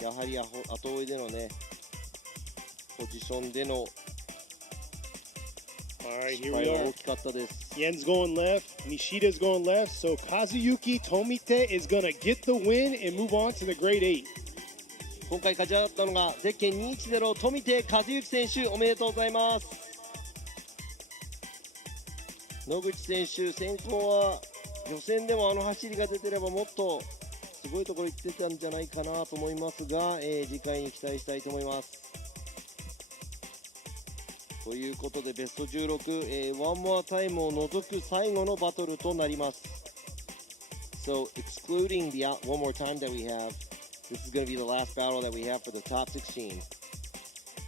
やはり後追いでのね、ポジションでの失敗は大きかったです。Yen's going left, Nishida's going left, so Kazuyuki Tomite is going to get the win and move on to the grade 8. 今回勝ち上がったのがゼッケン210富手和幸選手、おめでとうございます。野口選手、先行は予選でもあの走りが出てればもっとすごいところ行ってたんじゃないかなと思いますが、次回に期待したいと思います。ということでベスト16、ワンモアタイムを除く最後のバトルとなります。So excluding the one more time that we have, this is going to be the last battle that we have for the top 16.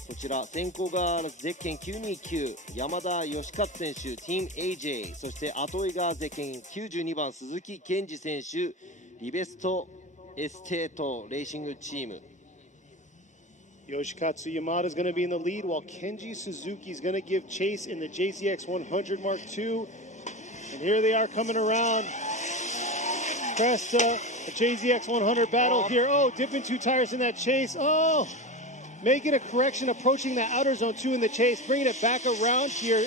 こちら先行がゼッケン929山田義勝選手 Team AJ、 そして後追いがゼッケン92番鈴木健二選手リベストエステートレーシングチーム。 Yoshikatsu Yamada is going to be in the lead, while Kenji Suzuki is going to give chase in the JZX 100 Mark II. And here they are coming around. Cresta, the JZX 100 battle here. Oh, dipping 2 tires in that chase. Oh, making a correction, approaching that outer zone 2 in the chase, bringing it back around here.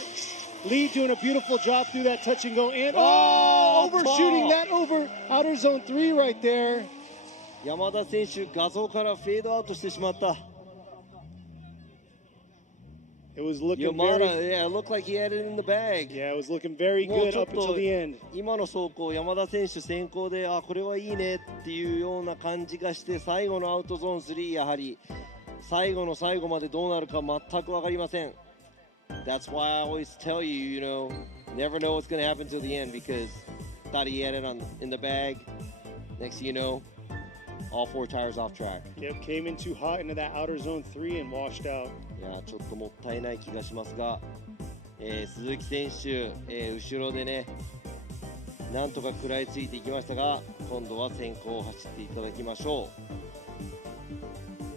Lee doing a beautiful job through that touch and go. And overshooting that over outer zone 3 right there. 山田選手、画像からフェードアウトしてしまった。It was looking Yamada, very, yeah, it looked like he had it in the bag. yeah, it was looking very good up until the end. 今の走行、山田選手先行で、あ、これはいいねっていうような感じがして、最後のアウトゾーン3、やはり最後の最後までどうなるか全く分かりません。That's why I always tell you, you know, never know what's going to happen till the end, because thought he had it in the bag. Next thing you know, all 4 tires off track. Yep, came in too hot into that outer zone 3 and washed out. いや、ちょっともったいない気がしますが、鈴木選手、後ろでね、なんとか食らいついていきましたが、今度は先行を走っていただきましょう。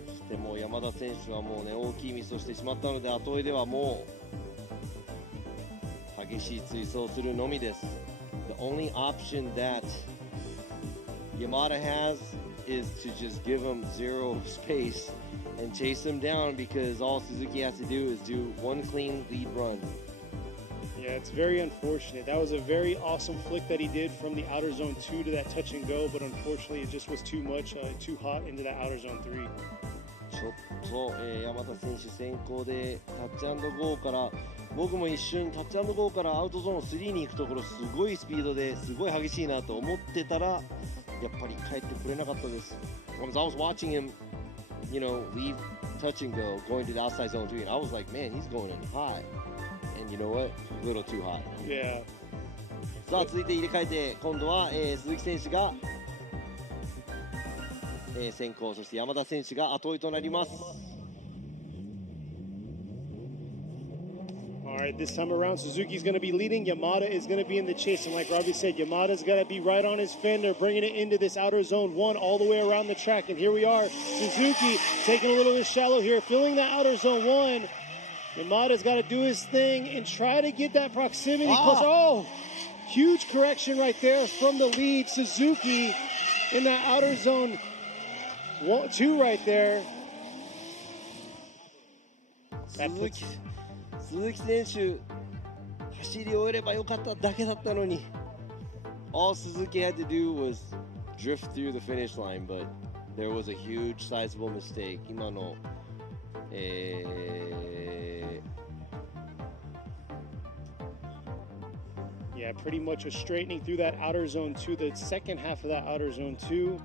そしてもう山田選手はもうね、大きいミスをしてしまったので、後追いではもう激しい追走をするのみです。The only option that Yamada has is to just give him zero space and chase him down, because all Suzuki has to do is do one clean lead run. Yeah, it's very unfortunate. That was a very awesome flick that he did from the outer zone 2 to that touch and go, but unfortunately it just was too much, too hot into that outer zone 3. ちょっと、山田選手先行でタッチ&ゴーから、僕も一瞬タッチ&ゴーからアウトゾーン3に行くところ、すごいスピードですごい激しいなと思ってたら、やっぱり帰ってくれなかったです。I was watching him, you know, leave touch and go, going to the outside zone 3, and I was like, man, he's going in high. And you know what? A little too high. Yeah. さあ、続いて入れ替えて、今度は、鈴木選手が、先行、そして山田選手が後追いとなります。All right, this time around, Suzuki's going to be leading. Yamada is going to be in the chase. And like Robbie said, Yamada's got to be right on his fender, bringing it into this outer zone 1 all the way around the track. And here we are, Suzuki taking a little bit shallow here, filling that outer zone 1. Yamada's got to do his thing and try to get that proximity close. Oh, huge correction right there from the lead. Suzuki in that outer zone 2 right there. 鈴木選手、走り終えればよかっただけだったのに、all Suzuki had to do was drift through the finish line, but there was a huge sizable mistake. 今の、Yeah, pretty much a straightening through that outer zone 2, the second half of that outer zone 2.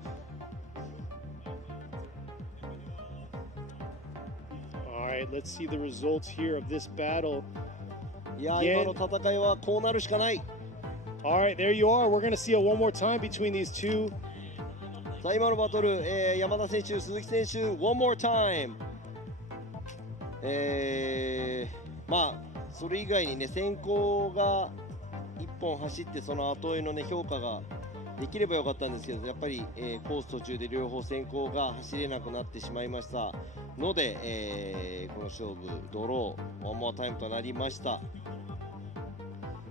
All right, let's see the results here of this battle. いや、今の戦いはこうなるしかない。All right, there you are. We're going to see it one more time between these two. さあ、今のバトル、山田選手、鈴木選手、one more time. まあそれ以外にね、先行が1本走ってその後追いのね評価ができればよかったんですけど、やっぱり、コース途中で両方先行が走れなくなってしまいましたので、この勝負ドローワンモアタイムとなりました。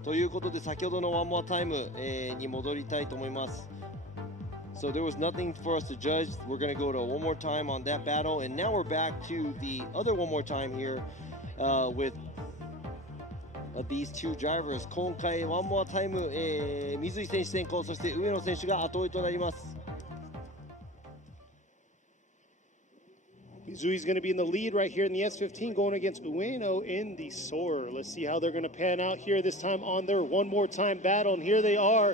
ということで先ほどのワンモアタイム、に戻りたいと思います。So there was nothing for us to judge. We're going to go to one more time on that battle, and now we're back to the other one more time here with these two drivers. 今回ワンモアタイム、水井選手先行、そして上野選手が後追いとなります。Mizui's going to be in the lead right here in the S15 going against Ueno in the Soarer. Let's see how they're going to pan out here this time on their one more time battle. And here they are.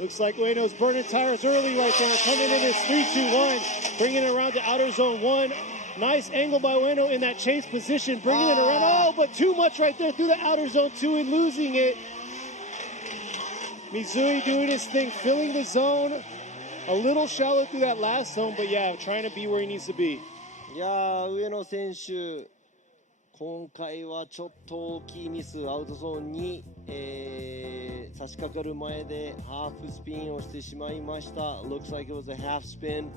Looks like Ueno's burning tires early right there. Coming in this 3-2-1. Bringing it around to outer zone 1. Nice angle by Ueno in that chase position. Bringing it around. Oh, but too much right there through the outer zone 2 and losing it. Mizui doing his thing, filling the zone. A little shallow through that last zone, but yeah, trying to be where he needs to be. いやー、上野選手、今回はちょっと大きいミス、アウトゾーンに、差し掛かる前でハーフスピンをしてしまいました。Looks like it was a half spin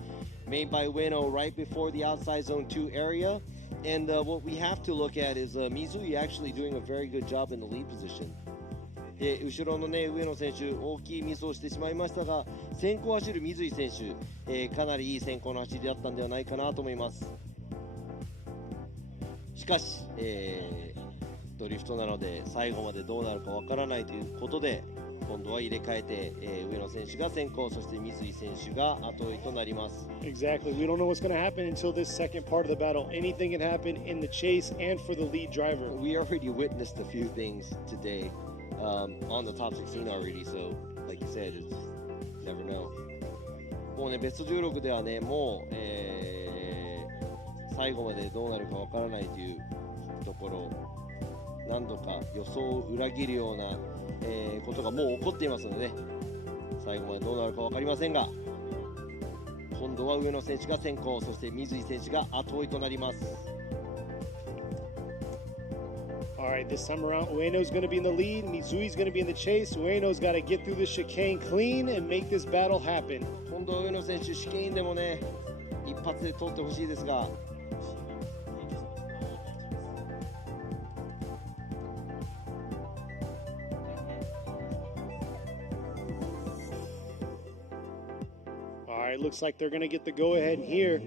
made by Ueno right before the outside zone 2 area. And what we have to look at is Mizui actually doing a very good job in the lead position. 後ろのね、上野選手、大きいミスをしてしまいましたが、先行走る水井選手、かなりいい先行の走りだったんではないかなと思います。しかし、ドリフトなので最後までどうなるかわからないということで、今度は入れ替えて、上野選手が先行、そして水井選手が後追いとなります。Exactly. We don't know what's going to happen until this second part of the battle. Anything can happen in the chase and for the lead driver. We already witnessed a few things today, on the top 16 already, so like you said, it's never know. もうね、ベスト16ではね、もう、最後までどうなるかわからないというところ、何度か予想を裏切るような、ことがもう起こっていますのでね、最後までどうなるか分かりませんが、今度は上野選手が先行、そして水井選手が後追いとなります。All right, this time around, Ueno's going to be in the lead. Mizui's going to be in the chase. Ueno's got to get through the chicane clean and make this battle happen. 今度は上野選手、シケインでもね、一発で取ってほしいですが。Looks like they're going to get the go-ahead here.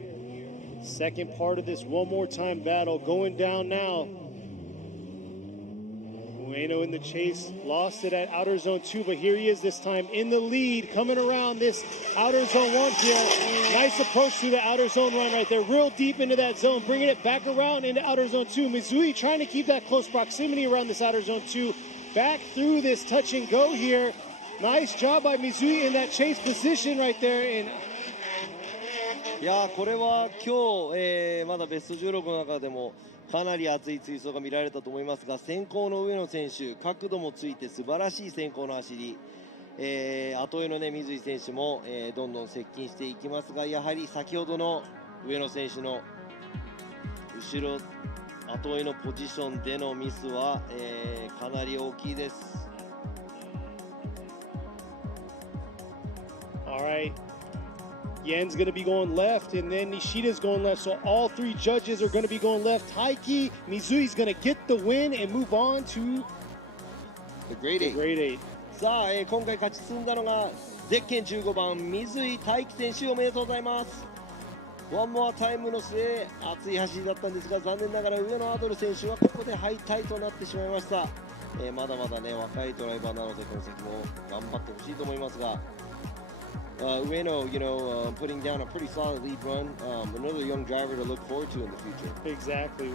Second part of this one more time battle going down now. Ueno in the chase, lost it at outer zone 2, but here he is this time in the lead, coming around this outer zone 1 here. Nice approach to the outer zone run right there, real deep into that zone, bringing it back around into outer zone 2. Mizui trying to keep that close proximity around this outer zone 2. Back through this touch and go here. Nice job by Mizui in that chase position right there. Andいやこれは今日、まだベスト16の中でもかなり熱い追走が見られたと思いますが、先行の上野選手、角度もついて素晴らしい先行の走り、後追いの、ね、水井選手も、どんどん接近していきますが、やはり先ほどの上野選手の後ろ後追いのポジションでのミスは、かなり大きいです。All right. Yen's going to be going left, and then Nishida's going left. So all three judges are going to be going left. Taiki, Mizui's going to get the win and move on to the grade 8. さあ、今回勝ち進んだのがゼッケン15番水井大輝選手、おめでとうございます。ワンモアタイムの末、熱い走りだったんですが、残念ながら上野アドル選手はここで敗退となってしまいました。まだまだね、若いドライバーなので、この先も頑張ってほしいと思いますが。Ueno, putting down a pretty solid lead run. Another young driver to look forward to in the future. Exactly.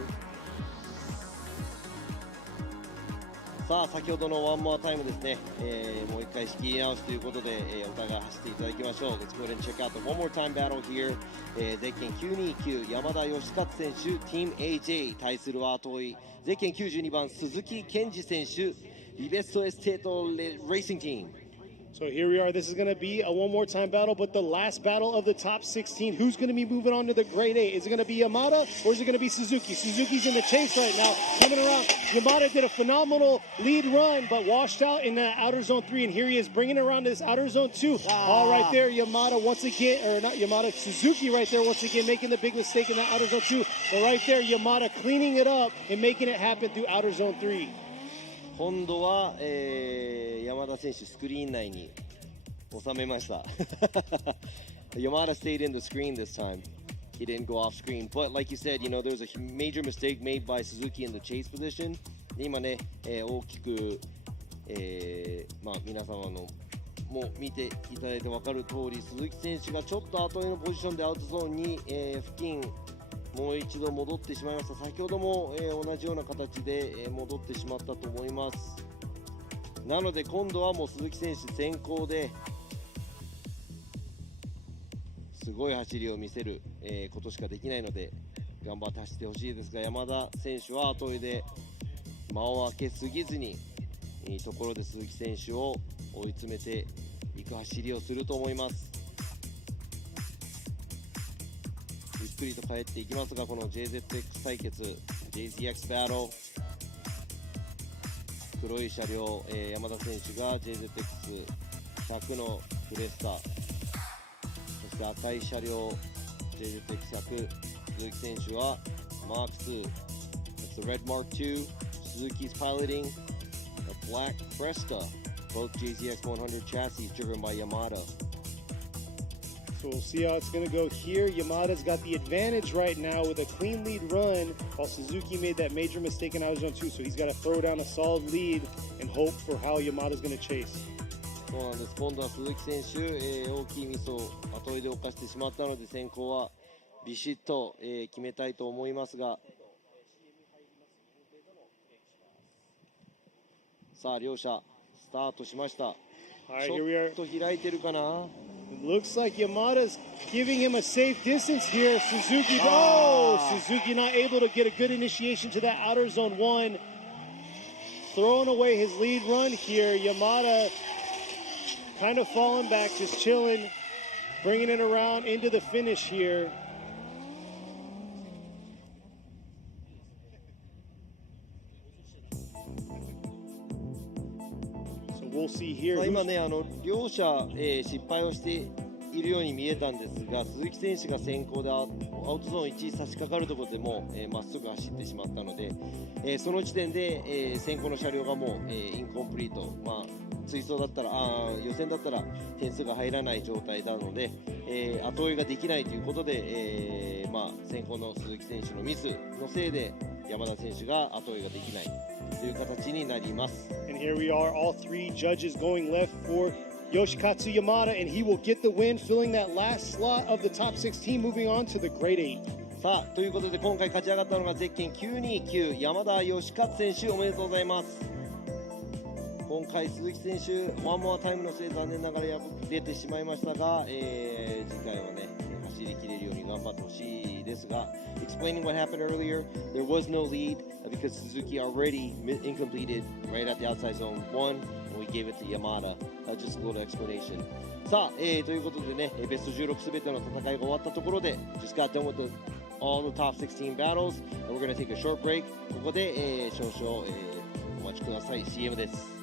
さあ、先ほどのワンモアタイムですね、もう一回仕切り直しということで、お互い走っていただきましょう。Let's go ahead and check out the one more time battle here. ゼッケン929山田義勝選手、Team AJ 対するは後追いゼッケン92番鈴木健二選手、リベストエステートレーシングチーム。So here we are. This is going to be a one more time battle, but the last battle of the top 16. Who's going to be moving on to the grade 8? Is it going to be Yamada or is it going to be Suzuki? Suzuki's in the chase right now, coming around. Yamada did a phenomenal lead run, but washed out in the outer zone 3, and here he is bringing around this outer zone 2. All right there, Yamada once again, or not Yamada, Suzuki right there once again making the big mistake in that outer zone 2. But right there, Yamada cleaning it up and making it happen through outer zone 3. 今度は、山田選手スクリーン内に収めました。Yamada stayed in the screen this time. He didn't go off screen. But like you said, you know, there was a major mistake made by Suzuki in the chase position. 今ね、大きく、まあ皆様のもう見ていただいて分かる通り、鈴木選手がちょっと後へのポジションでアウトゾーンに、付近もう一度戻ってしまいました。先ほども、同じような形で、戻ってしまったと思います。なので今度はもう鈴木選手先行ですごい走りを見せる、ことしかできないので頑張って走ってほしいですが、山田選手は後で間を空けすぎずにいいところで鈴木選手を追い詰めていく走りをすると思います。ゆっくりと帰っていきますが、この JZX 対決 JZX バトル、黒い車両、山田選手が JZX100 のクレスタ、そして赤い車両 JZX100、鈴木選手は Mark2、 That's the red Mark II. Suzuki's piloting a black Cresta, both JZX100 chassis driven by Yamada. So we'll see how it's going to go here. Yamada's got the advantage right now with a clean lead run, while Suzuki made that major mistake in outer zone 2. So he's got to throw down a solid lead and hope for how Yamada's going to chase. そうなんです。今度は鈴木選手、大きいミスを後追いで犯してしまったので、先行はビシッと、決めたいと思いますが、さあ両者スタートしました。ちょっと開いてるかな。It looks like Yamada's giving him a safe distance here. Suzuki, Suzuki not able to get a good initiation to that outer zone 1. Throwing away his lead run here. Yamada kind of falling back, just chilling, bringing it around into the finish here. We'll see here. 今ね、両者、失敗をしているように見えたんですが、鈴木選手が先行でアウトゾーン1差し掛かるところでもまっすぐ走ってしまったので、その時点で、先行の車両がもう、インコンプリート、まあ、追走だったら予選だったら点数が入らない状態なので、後追いができないということで、まあ、先行の鈴木選手のミスのせいで山田選手が後追いができないという形になります。And here we are, all three judges going left for Yoshikatsu Yamada, and he will get the win, filling that last slot of the top 16, moving on to the grade 8. さあということで今回勝ち上がったのがゼッケン929山田義勝選手、おめでとうございます。今回鈴木選手ワンモアタイムのせい残念ながら敗れてしまいましたが、次回はね走り切れるように頑張ってほしいですが、 Explaining what happened earlier, there was no lead because Suzuki already incompleted right at the outside zone 1 and we gave it to Yamada. Just a little explanation. さあ、ということでね、ベスト16すべての戦いが終わったところで Just got done with all the top 16 battles and we're going to take a short break. ここで、少々、お待ちください。 CM です。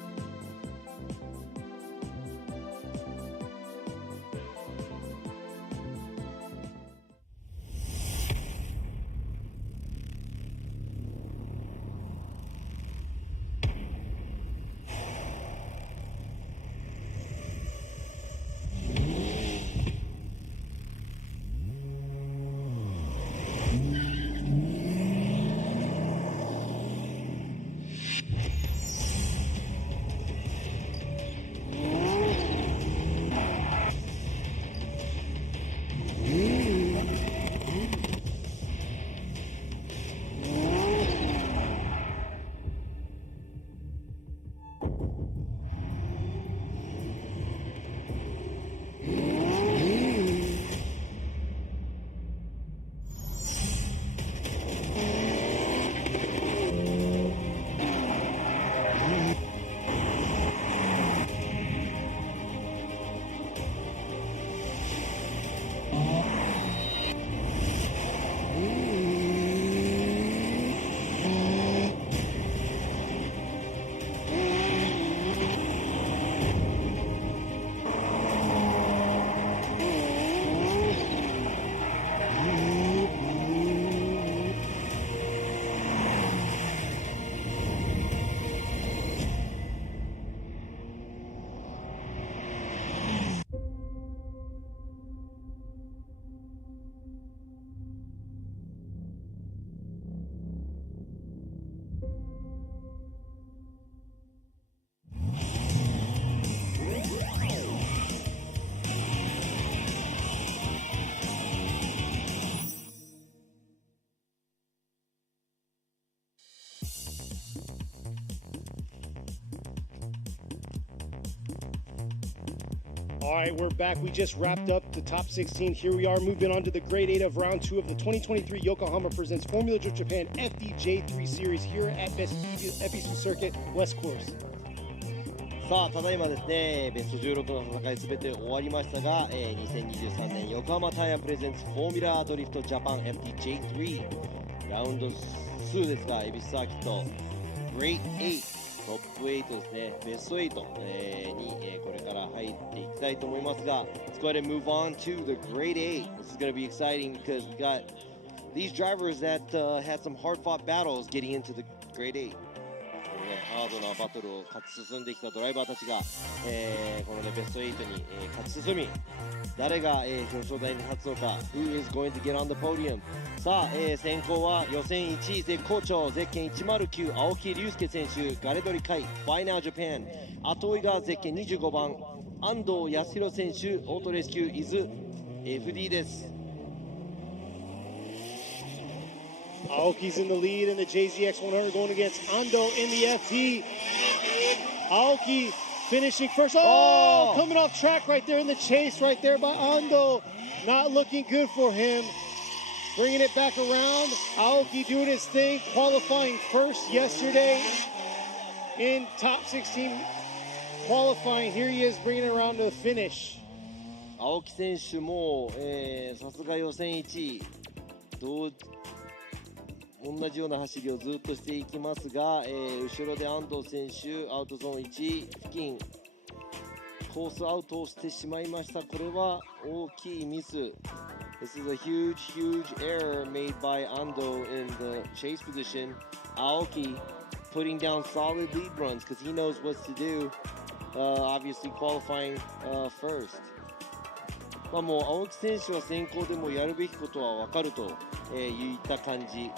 All right, we're back. We just wrapped up the top 16. Here we are moving on to the grade 8 of round 2 of the 2023 Yokohama Presents Formula Drift Japan FDJ3 Series here at Ebisu Circuit West Course. さあ、ただいまですね、ベスト16の戦いすべて終わりましたが、2023年横浜タイヤプレゼンツフォーミュラードリフトジャパン FDJ3 ラウンド2ですが、恵比寿サーキットグレート8トップ8ですね、ベスト8、に、これから入っていきたいと思いますが、Let's go ahead and move on to the grade 8. This is going to be exciting because we got these drivers that had some hard-fought battles getting into the grade 8. ハードなバトルを勝ち進んできたドライバーたちが、この、ね、ベスト8に、勝ち進み、誰が、表彰台に立つのか、Who is going to get on the podium? さあ、先行は予選1位絶好調、ゼッケン109、青木隆介選手、ガレドリ海、By Now Japan、後追いがゼッケン25番、安藤康弘選手、オートレスキュー、伊豆、FD です。Aoki's in the lead in the JZX 100 going against Ando in the FD. Aoki finishing first. Oh, coming off track right there in the chase right there by Ando. Not looking good for him. Bringing it back around. Aoki doing his thing, qualifying first yesterday in top 16 qualifying. Here he is bringing it around to the finish. 青木選手も、さすが予選1位。同じような走りをずっとしていきますが、後ろで安藤選手アウトゾーン1付近コースアウトをしてしまいました。これは大きいミス。 This is a huge error made by Ando in the chase position. Aoki putting down solid lead runs because he knows what to do, obviously qualifying first. まあもう青木選手は先行でもやるべきことは分かると、いった感じ。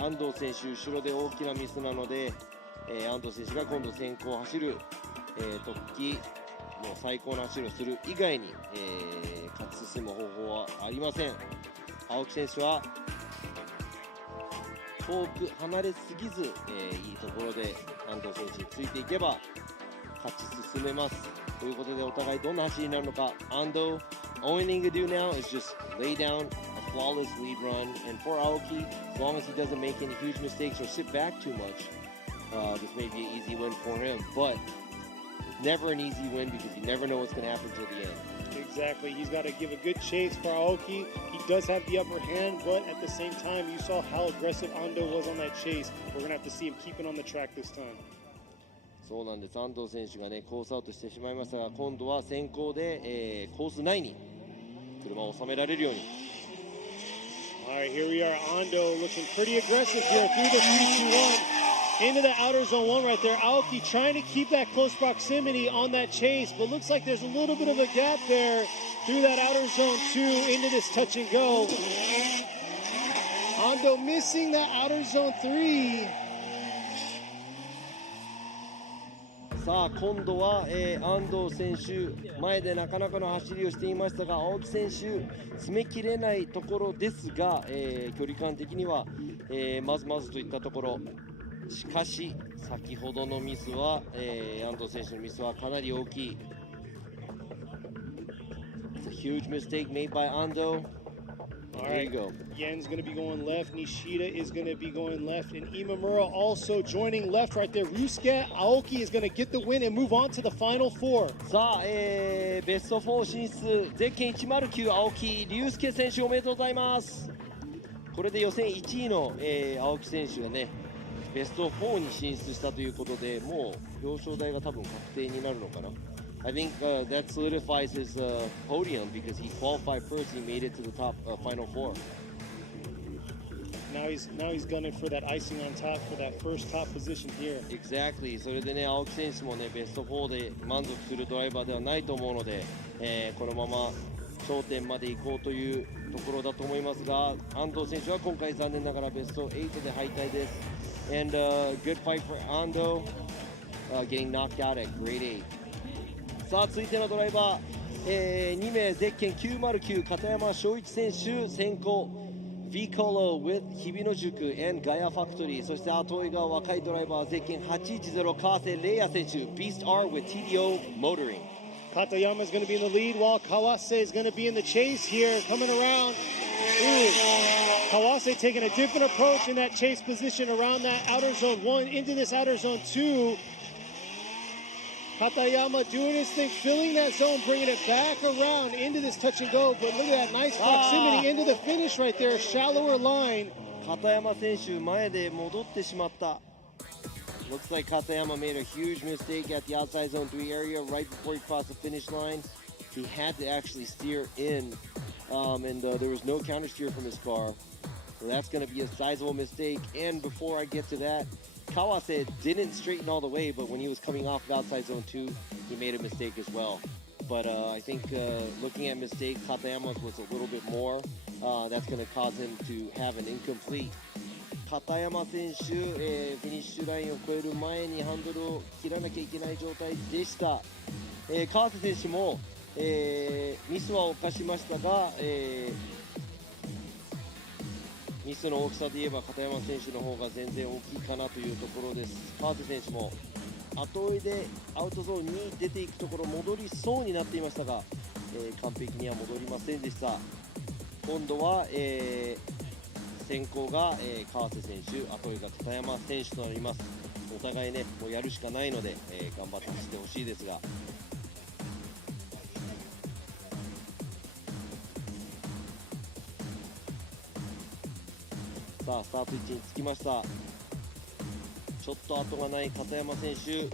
安藤選手後ろで大きなミスなので、安藤選手が今度先行を走る、突起もう最高の走りをする以外に、勝ち進む方法はありません。青木選手は遠く離れすぎず、いいところで安藤選手についていけば勝ち進めますということで、お互いどんな走りになるのか。Ando, only thing to do now is just lay down flawless lead run, and for Aoki, as long as he doesn't make any huge mistakes or sit back too much, this may be an easy win for him, but never an easy win because you never know what's going to happen till the end. Exactly. He's got to give a good chase for Aoki. He does have the upper hand, but at the same time, you saw how aggressive Ando was on that chase. We're going to have to see him keeping on the track this time. そうなんです。安藤選手がね、コースアウトしてしまいましたが、今度は先行で、コース内に車を収められるように。All right, here we are. Ando looking pretty aggressive here through the 3-2-1 into the outer zone 1 right there. Aoki trying to keep that close proximity on that chase, but looks like there's a little bit of a gap there through that outer zone 2 into this touch and go. Ando missing that outer zone 3. さあ今度は、安藤選手前でなかなかの走りをしていましたが、青木選手詰めきれないところですが、距離感的には、まずまずといったところ。しかし先ほどのミスは、安藤選手のミスはかなり大きい。It's a huge mistake made by Ando. All right, Yen's going to be going left. Nishida is going to be going left. And Imamura also joining left right there. Ryusuke Aoki is going to get the win and move on to the final 4. さあ、ベスト4進出、ゼッケン109青木隆介選手おめでとうございます。これで予選1位の、青木選手がね、ベスト4に進出したということで、もう表彰台が多分確定になるのかな。I think that solidifies his podium because he qualified first. He made it to the top final 4. Now he's gunning for that icing on top for that first top position here. Exactly. それでね、青木選手もね、ベスト4で満足するドライバーではないと思うので、このまま頂点まで行こうというところだと思いますが、安藤選手は今回残念ながらベスト8で敗退です。And good fight for Ando, getting knocked out at grade 8. さあ続いてのドライバー、2名ゼッケン909片山翔一選手先行 V コロ with 日比野塾 and ガヤファクトリー、そして後追いが若いドライバーゼッケン810川瀬玲也選手 Beast R with TDO Motoring。Katayama is going to be in the lead while Kawase is going to be in the chase here, coming around. Ooh. Kawase taking a different approach in that chase position around that outer zone 1 into this outer zone 2. Katayama doing his thing, filling that zone, bringing it back around into this touch and go. But look at that nice proximity into the finish right there, shallower line. 片山選手前で戻ってしまった。Looks like Katayama made a huge mistake at the outside zone 3 area right before he crossed the finish line. He had to actually steer in, and there was no counter steer from his car. So that's going to be a sizable mistake. And before I get to that, Kawase didn't straighten all the way, but when he was coming off of outside zone 2, he made a mistake as well. But I think looking at mistakes, Katayama's was a little bit more. That's going to cause him to have an incomplete. 片山選手、フィニッシュラインを越える前にハンドルを切らなきゃいけない状態でした。川瀬選手も、ミスは犯しましたが、ミスの大きさで言えば片山選手の方が全然大きいかなというところです。川瀬選手も後追いでアウトゾーンに出ていくところ戻りそうになっていましたが、完璧には戻りませんでした。今度は、先行が、川瀬選手、後追いが片山選手となります。お互いね、もうやるしかないので、頑張って走ってほしいですが。さあ、スタート位置につきました。ちょっと後がない片山選手、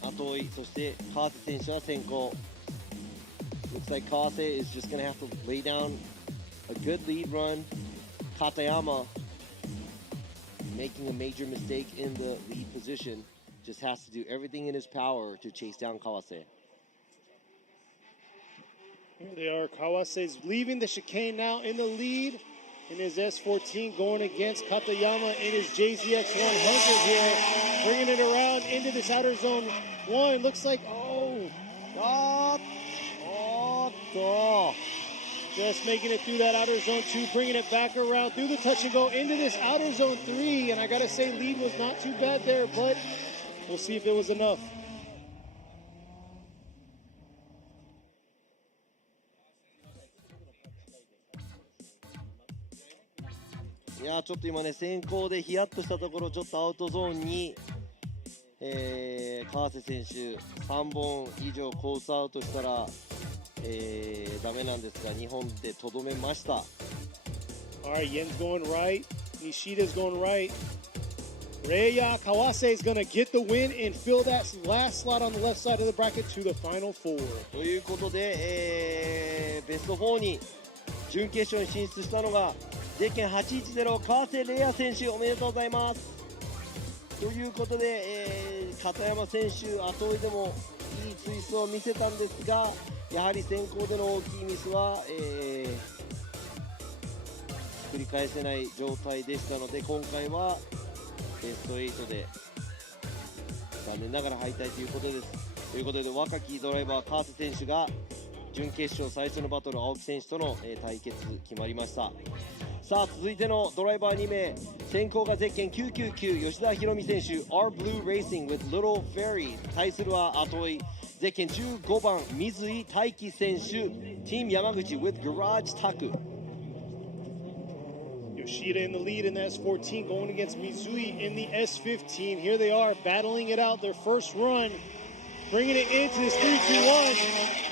後追い、そして川瀬選手は先行。Looks like Kawase is just going to have to lay down a good lead run. Katayama making a major mistake in the lead position. Just has to do everything in his power to chase down Kawase. Here they are. Kawase's leaving the chicane now in the lead in his S14, going against Katayama in his JZX 100 here. Bringing it around into this outer zone 1. Looks like, just making it through that outer zone 2, bringing it back around through the touch and go into this outer zone 3. And I got to say, lead was not too bad there, but we'll see if it was enough. いやちょっと今ね、先行でヒヤッとしたところ、ちょっとアウトゾーンに、川瀬選手3本以上コースアウトしたら、ダメなんですが、2本でとどめました。Alright, Yen's going right, Nishida's going right. Reiya Kawase is going to get the win and fill that last slot on the left side of the bracket to the final 4. ということで、ベスト4に準決勝に進出したのがゼッケン810川瀬玲也選手、おめでとうございます。ということで、片山選手後追いでもいいツイストを見せたんですが、やはり先行での大きいミスは、繰り返せない状態でしたので、今回はベスト8で残念ながら敗退ということです。ということで、若きドライバー川瀬選手が準決勝最初のバトル、青木選手との、対決決まりました。さあ、続いてのドライバー2名、先行がゼッケン999吉田博美選手 R Blue Racing with Little Ferry、 対するは後追いゼッケン15番水井大輝選手 Team 山口 with Garage Taku。 Yoshida in the lead in the S14, going against Mizui in the S15. Here they are battling it out, their first run, bringing it into this 3-2-1.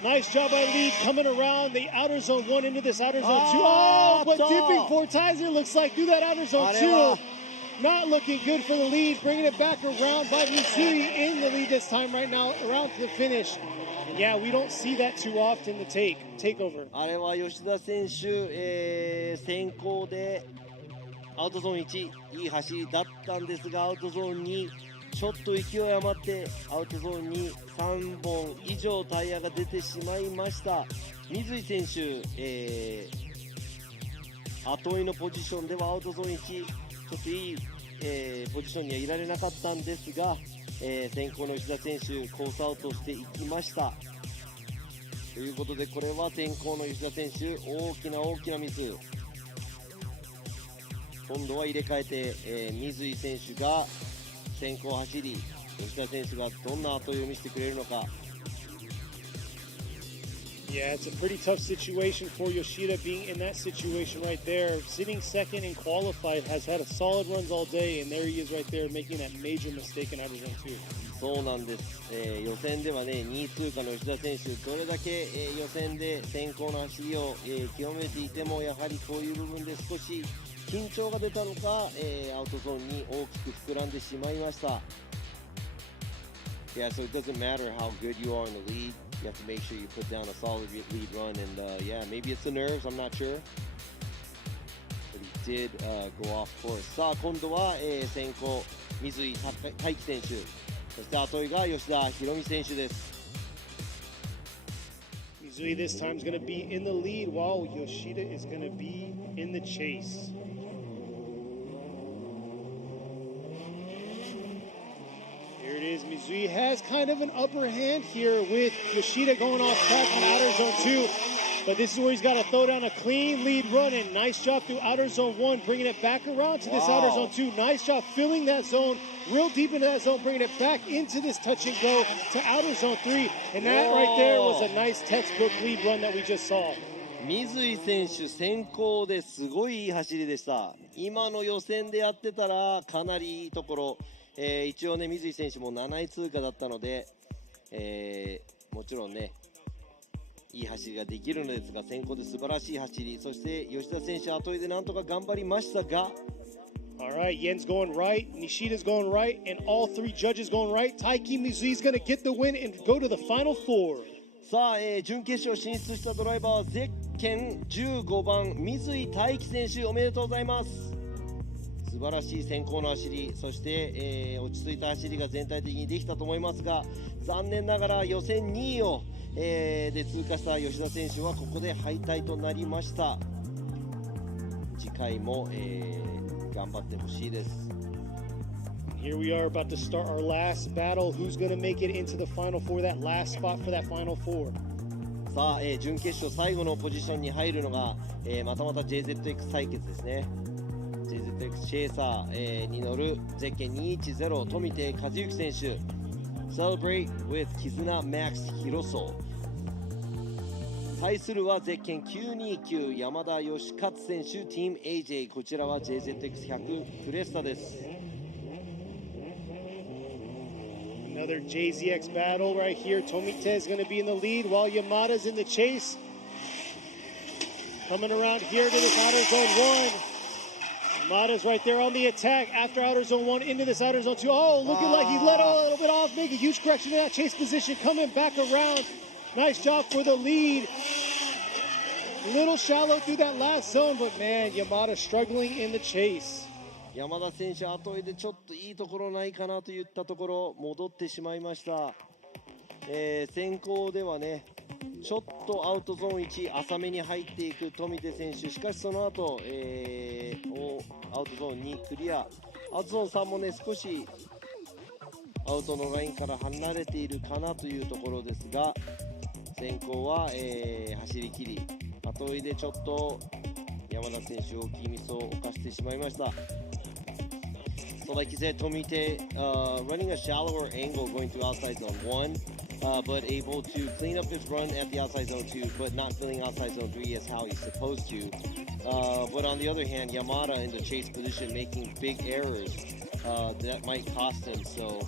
Nice job by lead, coming around the outer zone 1 into this outer zone 2. Oh, but dipping 4 times, it looks like, through that outer zone 2. Not looking good for the lead, bringing it back around by Mizui in the lead this time right now, around to the finish. And yeah, we don't see that too often, the takeover. あれは吉田選手、先行でアウトゾーン1、いい走りだったんですが、アウトゾーン2、ちょっと勢い余ってアウトゾーンに3本以上タイヤが出てしまいました。水井選手、後追いのポジションではアウトゾーン1、ちょっといい、ポジションにはいられなかったんですが、先行の吉田選手コースアウトしていきました。ということで、これは先行の吉田選手大きなミス。今度は入れ替えて、水井選手が先行走り吉田選手がどんな後追いを見せてくれるのか。 Yeah, it's a pretty tough situation for Yoshida being in that situation right there. Sitting second in qualified, has had a solid runs all day, and there he is right there making that major mistake in outer zone 2. そうなんです、予選ではね2位通過の吉田選手、どれだけ、予選で先行の走りを、極めていてもやはりこういう部分で少し緊張が出たのか、アウトゾーンに大きく膨らんでしまいました。 Yeah, so it doesn't matter how good you are in the lead. You have to make sure you put down a solid lead run, and yeah, maybe it's the nerves, I'm not sure. But he did go off course. さあ今度は、先行水井大輝選手、そして後追いが吉田弘美選手です。 Mizui this time is going to be in the lead while Yoshida is going to be in the chase. Here it is. Mizui has kind of an upper hand here with Yoshida going off track on outer zone 2. But this is where he's got to throw down a clean lead run, and nice job through outer zone 1, bringing it back around to this outer zone 2. Nice job filling that zone, real deep into that zone, bringing it back into this touch and go to outer zone 3. And that right there was a nice textbook lead run that we just saw. 水井選手先行ですごいいい走りでした。今の予選でやってたらかなりいいところ、一応ね水井選手も7位通過だったので、もちろんねいい走りができるのですが、先行で素晴らしい走り、そして吉田選手後追いでなんとか頑張りましたが。 All right, Yen's going right, Nishida's going right, and all three judges going right. Taiki Mizui's going to get the win and go to the final 4. さあ、準決勝進出したドライバーはゼッケン15番水井大輝選手、おめでとうございます。素晴らしい先行の走り、そして、落ち着いた走りが全体的にできたと思いますが、残念ながら予選2位を、で通過した吉田選手はここで敗退となりました。次回も、頑張ってほしいです。 Here we are about to start our last battle. Who's going to make it into the final 4, that last spot for that final 4? さあ、準決勝最後のポジションに入るのが、またまた JZX 対決ですね。JZX チェイサー、に乗るゼッケン210富手和幸選手。 Celebrate with 絆 Max 広荘。対するはゼッケン929山田義勝選手 Team AJ、 こちらは JZX100 クレスタです。 Another JZX battle right here. Tomite is going to be in the lead while Yamada's in the chase. Coming around here to this outer zone 1. Yamada's right there on the attack after outer zone 1 into this outer zone 2. Oh, looking like he let a little bit off, make a huge correction in that chase position. Coming back around. Nice job for the lead. Little shallow through that last zone, but man, Yamada struggling in the chase. 山田選手後追いでちょっといいところないかなといったところ戻ってしまいました。先行ではねちょっとアウトゾーン1浅めに入っていく富手選手、しかしその後、アウトゾーン2クリア、アウトゾーン3もね少しアウトのラインから離れているかなというところですが、先行は、走り切り後追いでちょっと山田選手大きいミスを犯してしまいました。So like you said, Tomite running a shallower angle going through outside zone 1, but able to clean up his run at the outside zone 2, but not filling outside zone 3 as how he's supposed to. But on the other hand, Yamada in the chase position making big errors that might cost him. So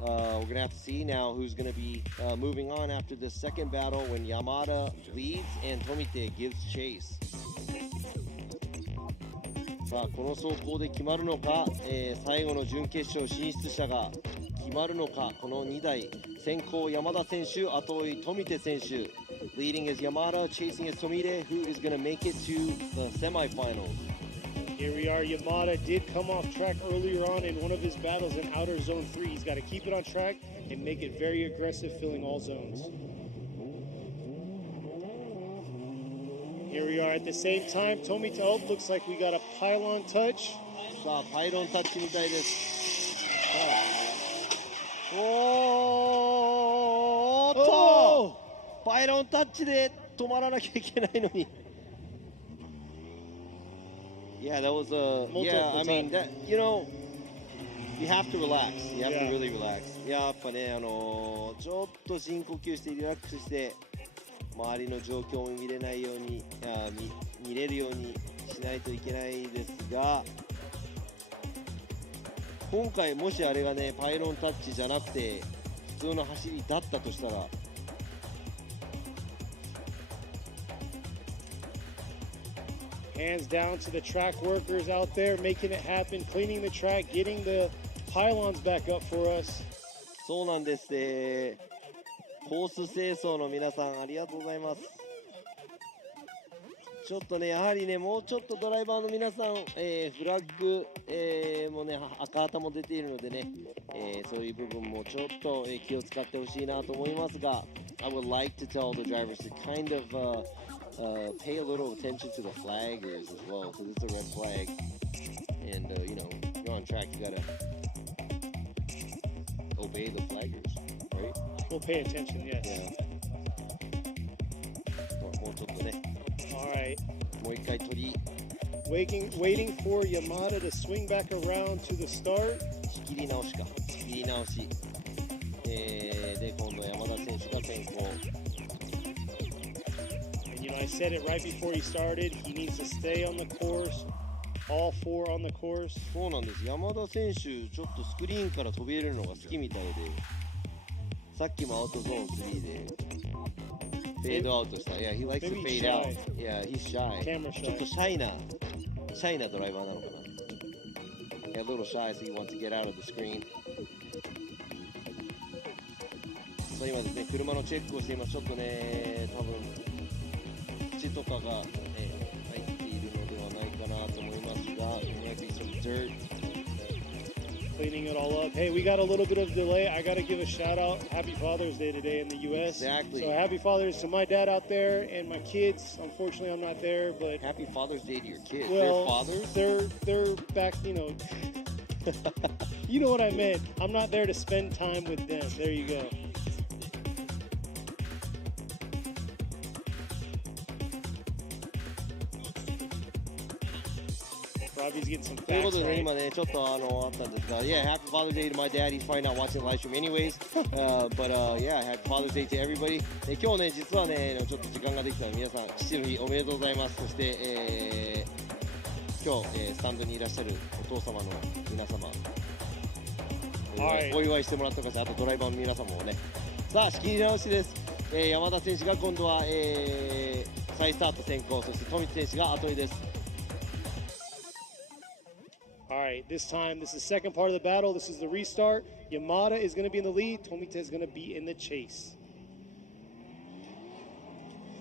we're going to have to see now who's going to be moving on after this second battle when Yamada leads and Tomite gives chase. さあこの走行で決まるのか、最後の準決勝進出者が決まるのか、この2台先行山田選手後追い富手選手 leading is Yamada, chasing is Tomite, who is going to make it to the semifinals. Here we are. Yamada did come off track earlier on in one of his battles in outer zone 3. He's got to keep it on track and make it very aggressive, filling all zones. Here we are at the same time. Tomite, oh, looks like we got a pylon touch. さあパイロンタッチみたいです。おーっとパイロンタッチで止まらなきゃいけないのに。Yeah, that was a yeah. I mean that You have to relax. You have Yeah. to really relax. やっぱね、ちょっと深呼吸してリラックスして、周りの状況も見れないように、見れるようにしないといけないですが、今回もしあれがね、パイロンタッチじゃなくて、普通の走りだったとしたら、Hands down to the track workers out there making it happen, cleaning the track, getting the pylons back up for us. そうなんです。コース清掃の皆さんありがとうございます。ちょっとね、やはりね、もうちょっとドライバーの皆さん、フラッグ、もね、赤旗も出ているのでね、そういう部分もちょっと、気を使ってほしいなと思いますが、I would like to tell the drivers to kind of pay a little attention to the flaggers as well, because it's a red flag, and you know, you're on track, you gotta obey the flaggers, right? We'll pay attention, yes. Yeah. もうちょっとね、All right. もう一回取り Waiting for Yamada to swing back around to the start. 仕切り直しか、仕切り直し、で今度山田選手が先行。 And you know, I said it right before he started. He needs to stay on the course. All four on the course. そうなんです。山田選手ちょっとスクリーンから飛び入れるのが好きみたいで、さっきもアウトゾーン3でフェードアウトした。Yeah, he likes to Maybe fade shy. out. Yeah, he's shy. Camera shy. ちょっとシャイなドライバーなのかな。Yeah, a little shy, so he wants to get out of the screen. さあ今ですね、車のチェックをしています。ちょっとね、多分土とかが、ね、入っているのではないかなと思いますが、there might be some dirt. Cleaning it all up. Hey, we got a little bit of delay. I got to give a shout out. Happy Father's Day today in the U.S. Exactly. So happy Father's to my dad out there and my kids. Unfortunately, I'm not there, but Happy Father's Day to your kids. well, They're fathers? they're back. You know, you know what I meant. I'm not there to spend time with them. There you go. Robbie's getting some というこ facts とでね、 right. 今ね、ちょっとあったんですが、Yeah, Happy Father's Day to my dad. He's probably not watching the live stream anyways. But yeah, Happy Father's Day to everybody. 今日ね、実はね、ちょっと時間ができたので、皆さん、父の日おめでとうございます。そして、今日、スタンドにいらっしゃるお父様の皆様、お祝いしてもらったかし、あとドライバーの皆様もね。さあ、仕切り直しです。山田選手が今度は、再スタート先行、そして富田選手が後追いです。All right, this time, this is the second part of the battle. This is the restart. Yamada is going to be in the lead. Tomita is going to be in the chase.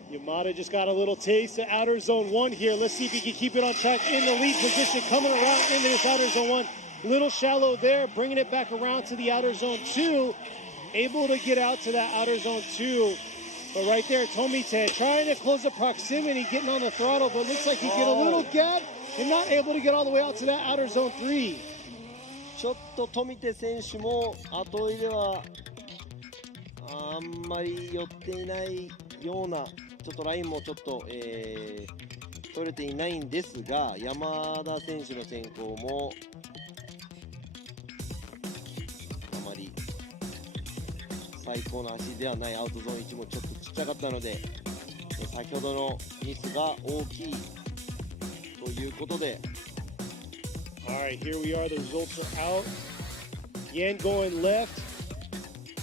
Yamada just got a little taste of outer zone 1 here. Let's see if he can keep it on track in the lead position. Coming around into this outer zone 1. Little shallow there, bringing it back around to the outer zone 2. Able to get out to that outer zone 2. But right there, Tomita trying to close the proximity, getting on the throttle, but looks like he get a little gap. And not able to get all the way out to that outer zone 3. ちょっと富手選手も後追いではあんまり寄っていないような、ちょっとラインもちょっと、取れていないんですが、山田選手の先行もあまり最高の走りではない。アウトゾーン1もちょっとちっちゃかったので、先ほどのミスが大きいということで。 All right, here we are. The results are out. Yen going left.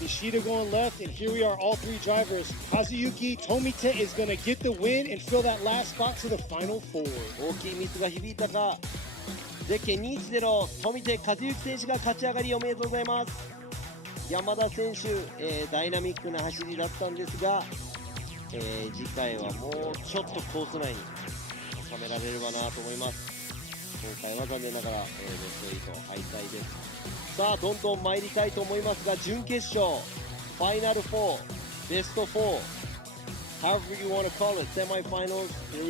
Nishida going left. And here we are, all three drivers. Kazuyuki Tomita is going to get the win and fill that last spot to the final four. 大きいミスが響いたか。ゼッケン210、富手和幸選手が勝ち上がり、おめでとうございます。山田選手、ダイナミックな走りだったんですが、次回はもうちょっとコース内に収められればなと思います。今回は残念ながら、ベスト8敗退です。さあどんどん参りたいと思いますが、準決勝ファイナル4、ベスト4、however you want to call it, semifinals,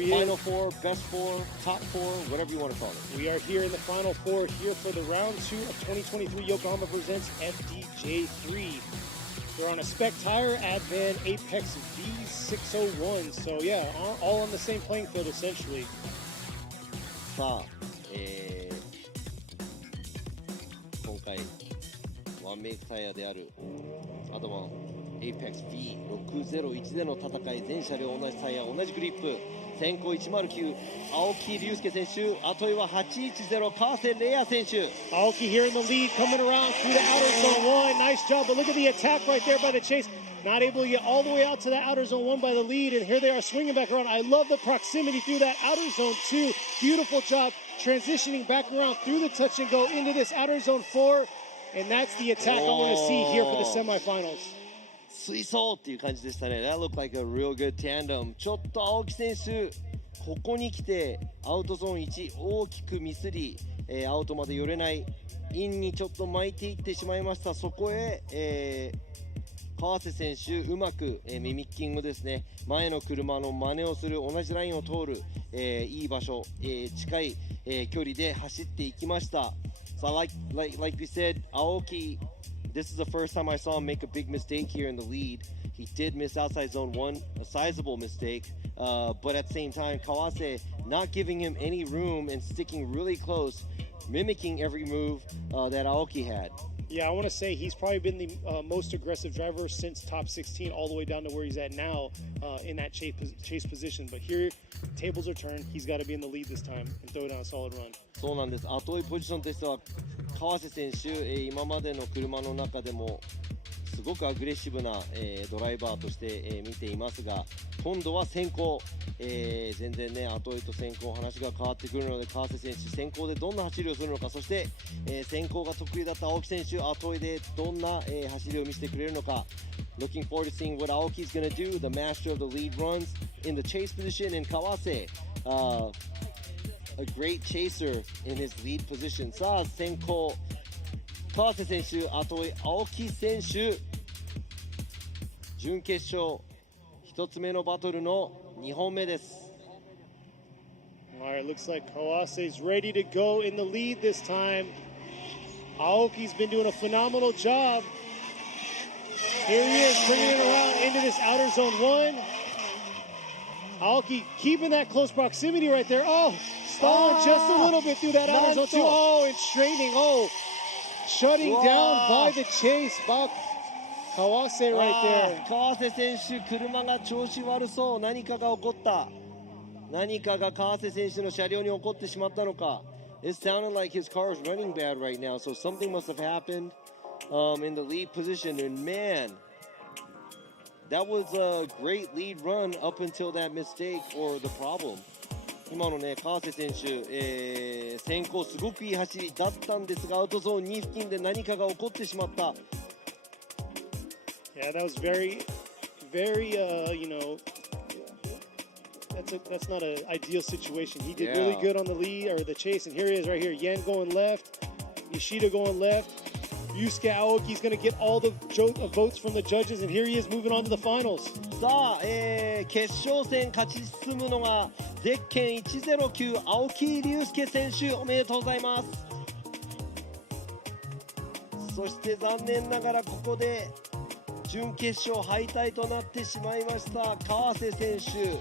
final four, best four, top four, whatever you want to call it. We are here in the final four, here for the round 2 of 2023 Yokohama presents FDJ3. They're on a spec tire, Advan Apex V601. So yeah, all on the same playing field essentially. さあ、今回ワンメイクタイヤであるアドマン APEX V601 での戦い、全車両同じタイヤ同じグリップ、先行109青木隆介選手、後は810川瀬玲也選手。青木 here in the lead, coming around through the outer zone one. Nice job, but look at the attack right there by the Chase. Not able to get all the way out to the outer zone one by the lead, and here they are swinging back around. I love the proximity through that outer zone two. Beautiful job transitioning back around through the touch and go into this outer zone four, and that's the attack I want to see here for the semifinals. 水槽っていう感じでしたね。That looked like a real good tandem. ちょっと青木選手、ここに来てアウトゾーン1大きくミスり、アウトまで寄れない、インにちょっと巻いていってしまいました。そこへ、川瀬選手うまく、ミミッキングですね、前の車の真似をする、同じラインを通る、いい場所、近い、距離で走っていきました。So like we said, Aoki, this is the first time I saw him make a big mistake here in the lead. He did miss outside zone one, a sizable mistake, but at the same time, Kawase not giving him any room and sticking really close, mimicking every move that Aoki had. Yeah, I want to say he's probably been the most aggressive driver since top 16 all the way down to where he's at now in that chase position. But here, tables are turned. He's got to be in the lead this time and throw down a solid run. そうなんです。後追いポジションとしては川瀬選手、今までの車の中でもすごくアグレッシブな、ドライバーとして、見ていますが、今度は先行、全然ね後追いと先行話が変わってくるので、川瀬選手先行でどんな走りをするのか、そして、先行が得意だった青木選手、後追いでどんな、走りを見せてくれるのか。Looking forward to seeing what Aoki is going to do, the master of the lead runs in the chase position, and Kawase, a great chaser in his lead position. さあ先行川瀬選手、後追い青木選手、準決勝1つ目のバトルの2本目です。 All right, looks like Kawase's ready to go in the lead this time. Aoki's been doing a phenomenal job. Here he is bringing it around into this outer zone one. Aoki keeping that close proximity right there. Oh, stalling just a little bit through that outer zone two. Oh, and straightening. Oh, shutting down by the Chase. Kawase right there. 川瀬選手、車が調子悪そう。何かが起こった。何かが川瀬選手の車両に起こってしまったのか。It sounded like his car is running bad right now, so something must have happened in the lead position. And man, that was a great lead run up until that mistake or the problem. 今のね、川瀬選手、先行すごくいい走りだったんですが、アウトゾーン2付近で何かが起こってしまった。Yeah, that was very, that's not an ideal situation. He did really good on the lead or the chase, and here he is right here. Yen going left, Yoshida going left. Yusuke Aoki's going to get all the votes from the judges, and here he is moving on to the finals. さあ、決勝戦勝ち進むのがゼッケン109青木隆介選手、おめでとうございます。そして残念ながらここで準決勝敗退となってしまいました川瀬選手。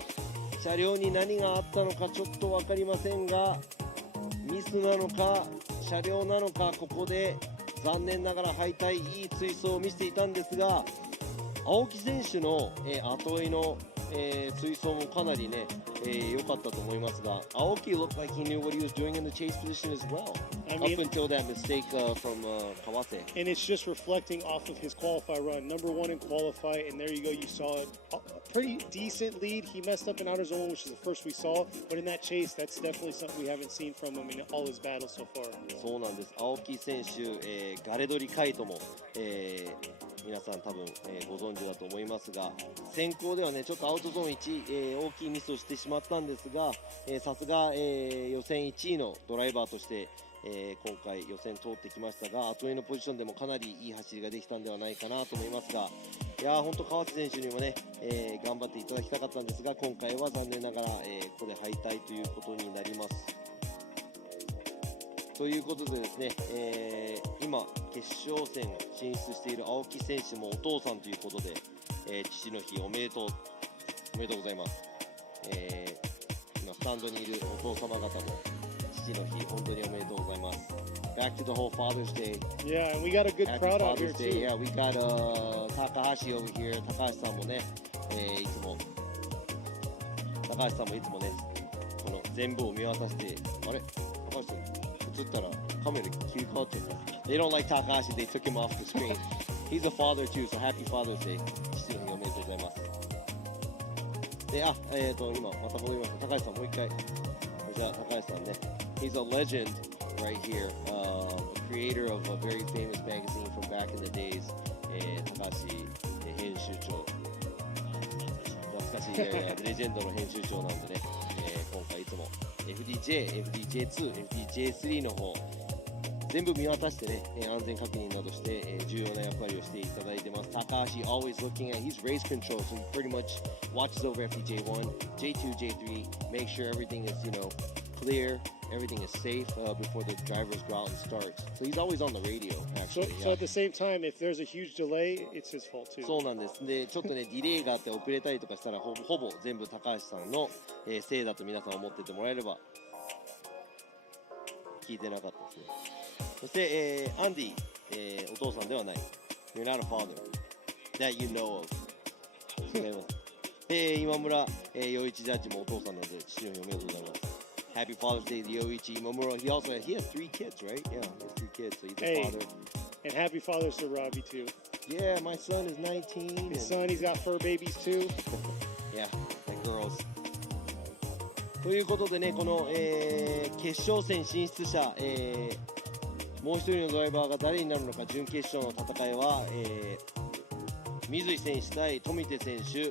車両に何があったのかちょっと分かりませんが、ミスなのか車両なのか、ここで残念ながら敗退。いい追走を見せていたんですが、青木選手の、後追いの、追走もかなりね、良かったと思いますが、青木 looked like he knew what he was doing in the chase position as well. Up until that mistake from Kawase. And it's just reflecting off of his qualify run. Number one in qualify, and there you go, you saw it. A pretty decent lead. He messed up in outer zone, which is the first we saw, but in that chase, that's definitely something we haven't seen from him in all his battles so far. そうなんです。青木選手、ガレドリカイトも、皆さん多分、ご存知だと思いますが、先行ではねちょっとアウトゾーン1、大きいミスをしてしまったんですが、さすが、予選1位のドライバーとして、今回予選通ってきましたが、後追いのポジションでもかなりいい走りができたんではないかなと思いますが、いやー本当川瀬選手にもね、頑張っていただきたかったんですが、今回は残念ながら、ここで敗退ということになります。ということでですね、今決勝戦進出している青木選手もお父さんということで、父の日おめでとうございます。今スタンドにいるお父様方も父父の日、本当におめでとうございます。Back to the whole Father's Day. Yeah, and we got a good Happy crowd out here Father's Day. too. Yeah, we got Takahashi over here. 高橋さんもね、いつも高橋さんもいつもね、この全部を見渡して、あれ高橋さん映ったらカメラ切り替わっちゃった。They don't like Takahashi. They took him off the screen. He's a father too, so happy Father's Day. 父の日おめでとうございます。で、今また戻りました。高橋さんもう一回。じゃあ高橋さんね。He's a legend right here, a creator of a very famous magazine from back in the days. 高橋編集長。懐かしいレジェンドの編集長なんでね、今回いつも FDJ、FDJ2、FDJ3 の方全部見渡してね、安全確認などして、重要な役割をしていただいてます。Takahashi always looking at, he's race control, so he pretty much watches over FDJ1, J2, J3, make sure everything is, clear, everything is safe before the drivers go out and start. So he's always on the radio, actually. So at the same time, if there's a huge delay, it's his fault too. そうなんです。で、ちょっとね、ディレイがあって遅れたりとかしたら、ほぼ全部高橋さんの、せいだと皆さん思っててもらえれば、聞いてなかったですね。そして、アンディ、お父さんではない。You're not a father that you know of. 違います。今村、陽一ジャッジもお父さんなので、父の日おめでとうございます。Happy Father's Day to Yoichi Imamura. He has 3 kids, right? Yeah, he has 3 kids, so he's a father. And happy Father's to Robbie too. Yeah, my son is 19. His son, he's got fur babies too. Yeah, like girls. ということでね、この、決勝戦進出者、もう一人のドライバーが誰になるのか、準決勝の戦いは、水井選手対富手選手。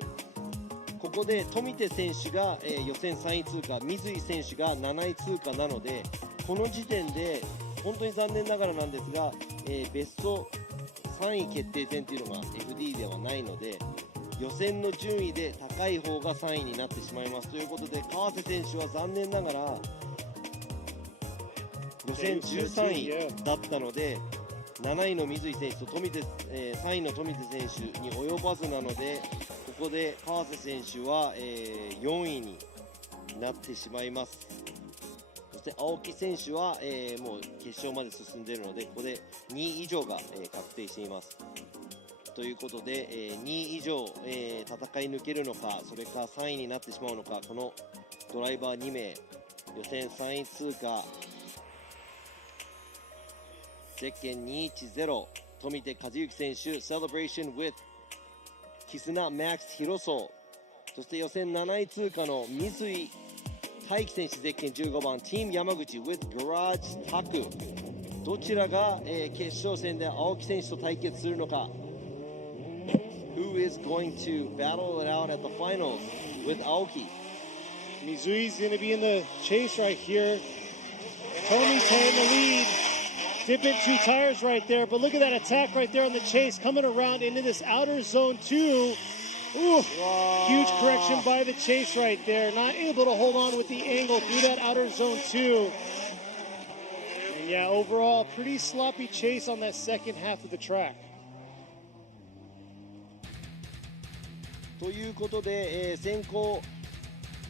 ここで富手選手が、予選3位通過、水井選手が7位通過なので、この時点で本当に残念ながらなんですが、ベスト3位決定戦というのが FD ではないので、予選の順位で高い方が3位になってしまいますということで、川瀬選手は残念ながら予選13位だったので、7位の水井選手と3位の富手選手に及ばずなので、ここで川瀬選手は、4位になってしまいます。そして青木選手は、もう決勝まで進んでいるので、ここで2位以上が、確定しています。ということで、2位以上、戦い抜けるのか、それか3位になってしまうのか、このドライバー2名、予選3位通過、ゼッケン210、富手和幸選手、Celebration with キスナ・マックス・ヒロソー、そして予選7位通過の水井大輝選手、ゼッケン15番、Team 山口 with ガラージ・タク、どちらが、決勝戦で青木選手と対決するのか。Who is going to battle it out at the finals with Aoki? Mizui's going to be in the chase right here. Tommy's in the lead. Dipping 2 tires right there, but look at that attack right there on the chase, coming around into this outer zone 2. Ooh, huge correction by the chase right there. Not able to hold on with the angle through that outer zone 2. And yeah, overall, pretty sloppy chase on that second half of the track. ということで、先行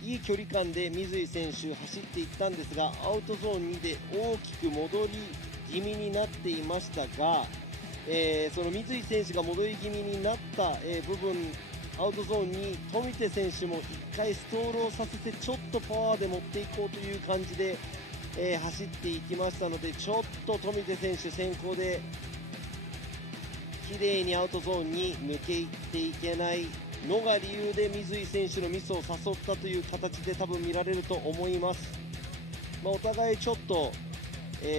いい距離感で水井選手走っていったんですが、アウトゾーン2で大きく戻り気味になっていましたが、その水井選手が戻り気味になった、部分、アウトゾーンに富手選手も1回ストールをさせてちょっとパワーで持っていこうという感じで、走っていきましたので、ちょっと富手選手先行で綺麗にアウトゾーンに抜けいっていけないのが理由で水井選手のミスを誘ったという形で多分見られると思います。お互いちょっと、クリ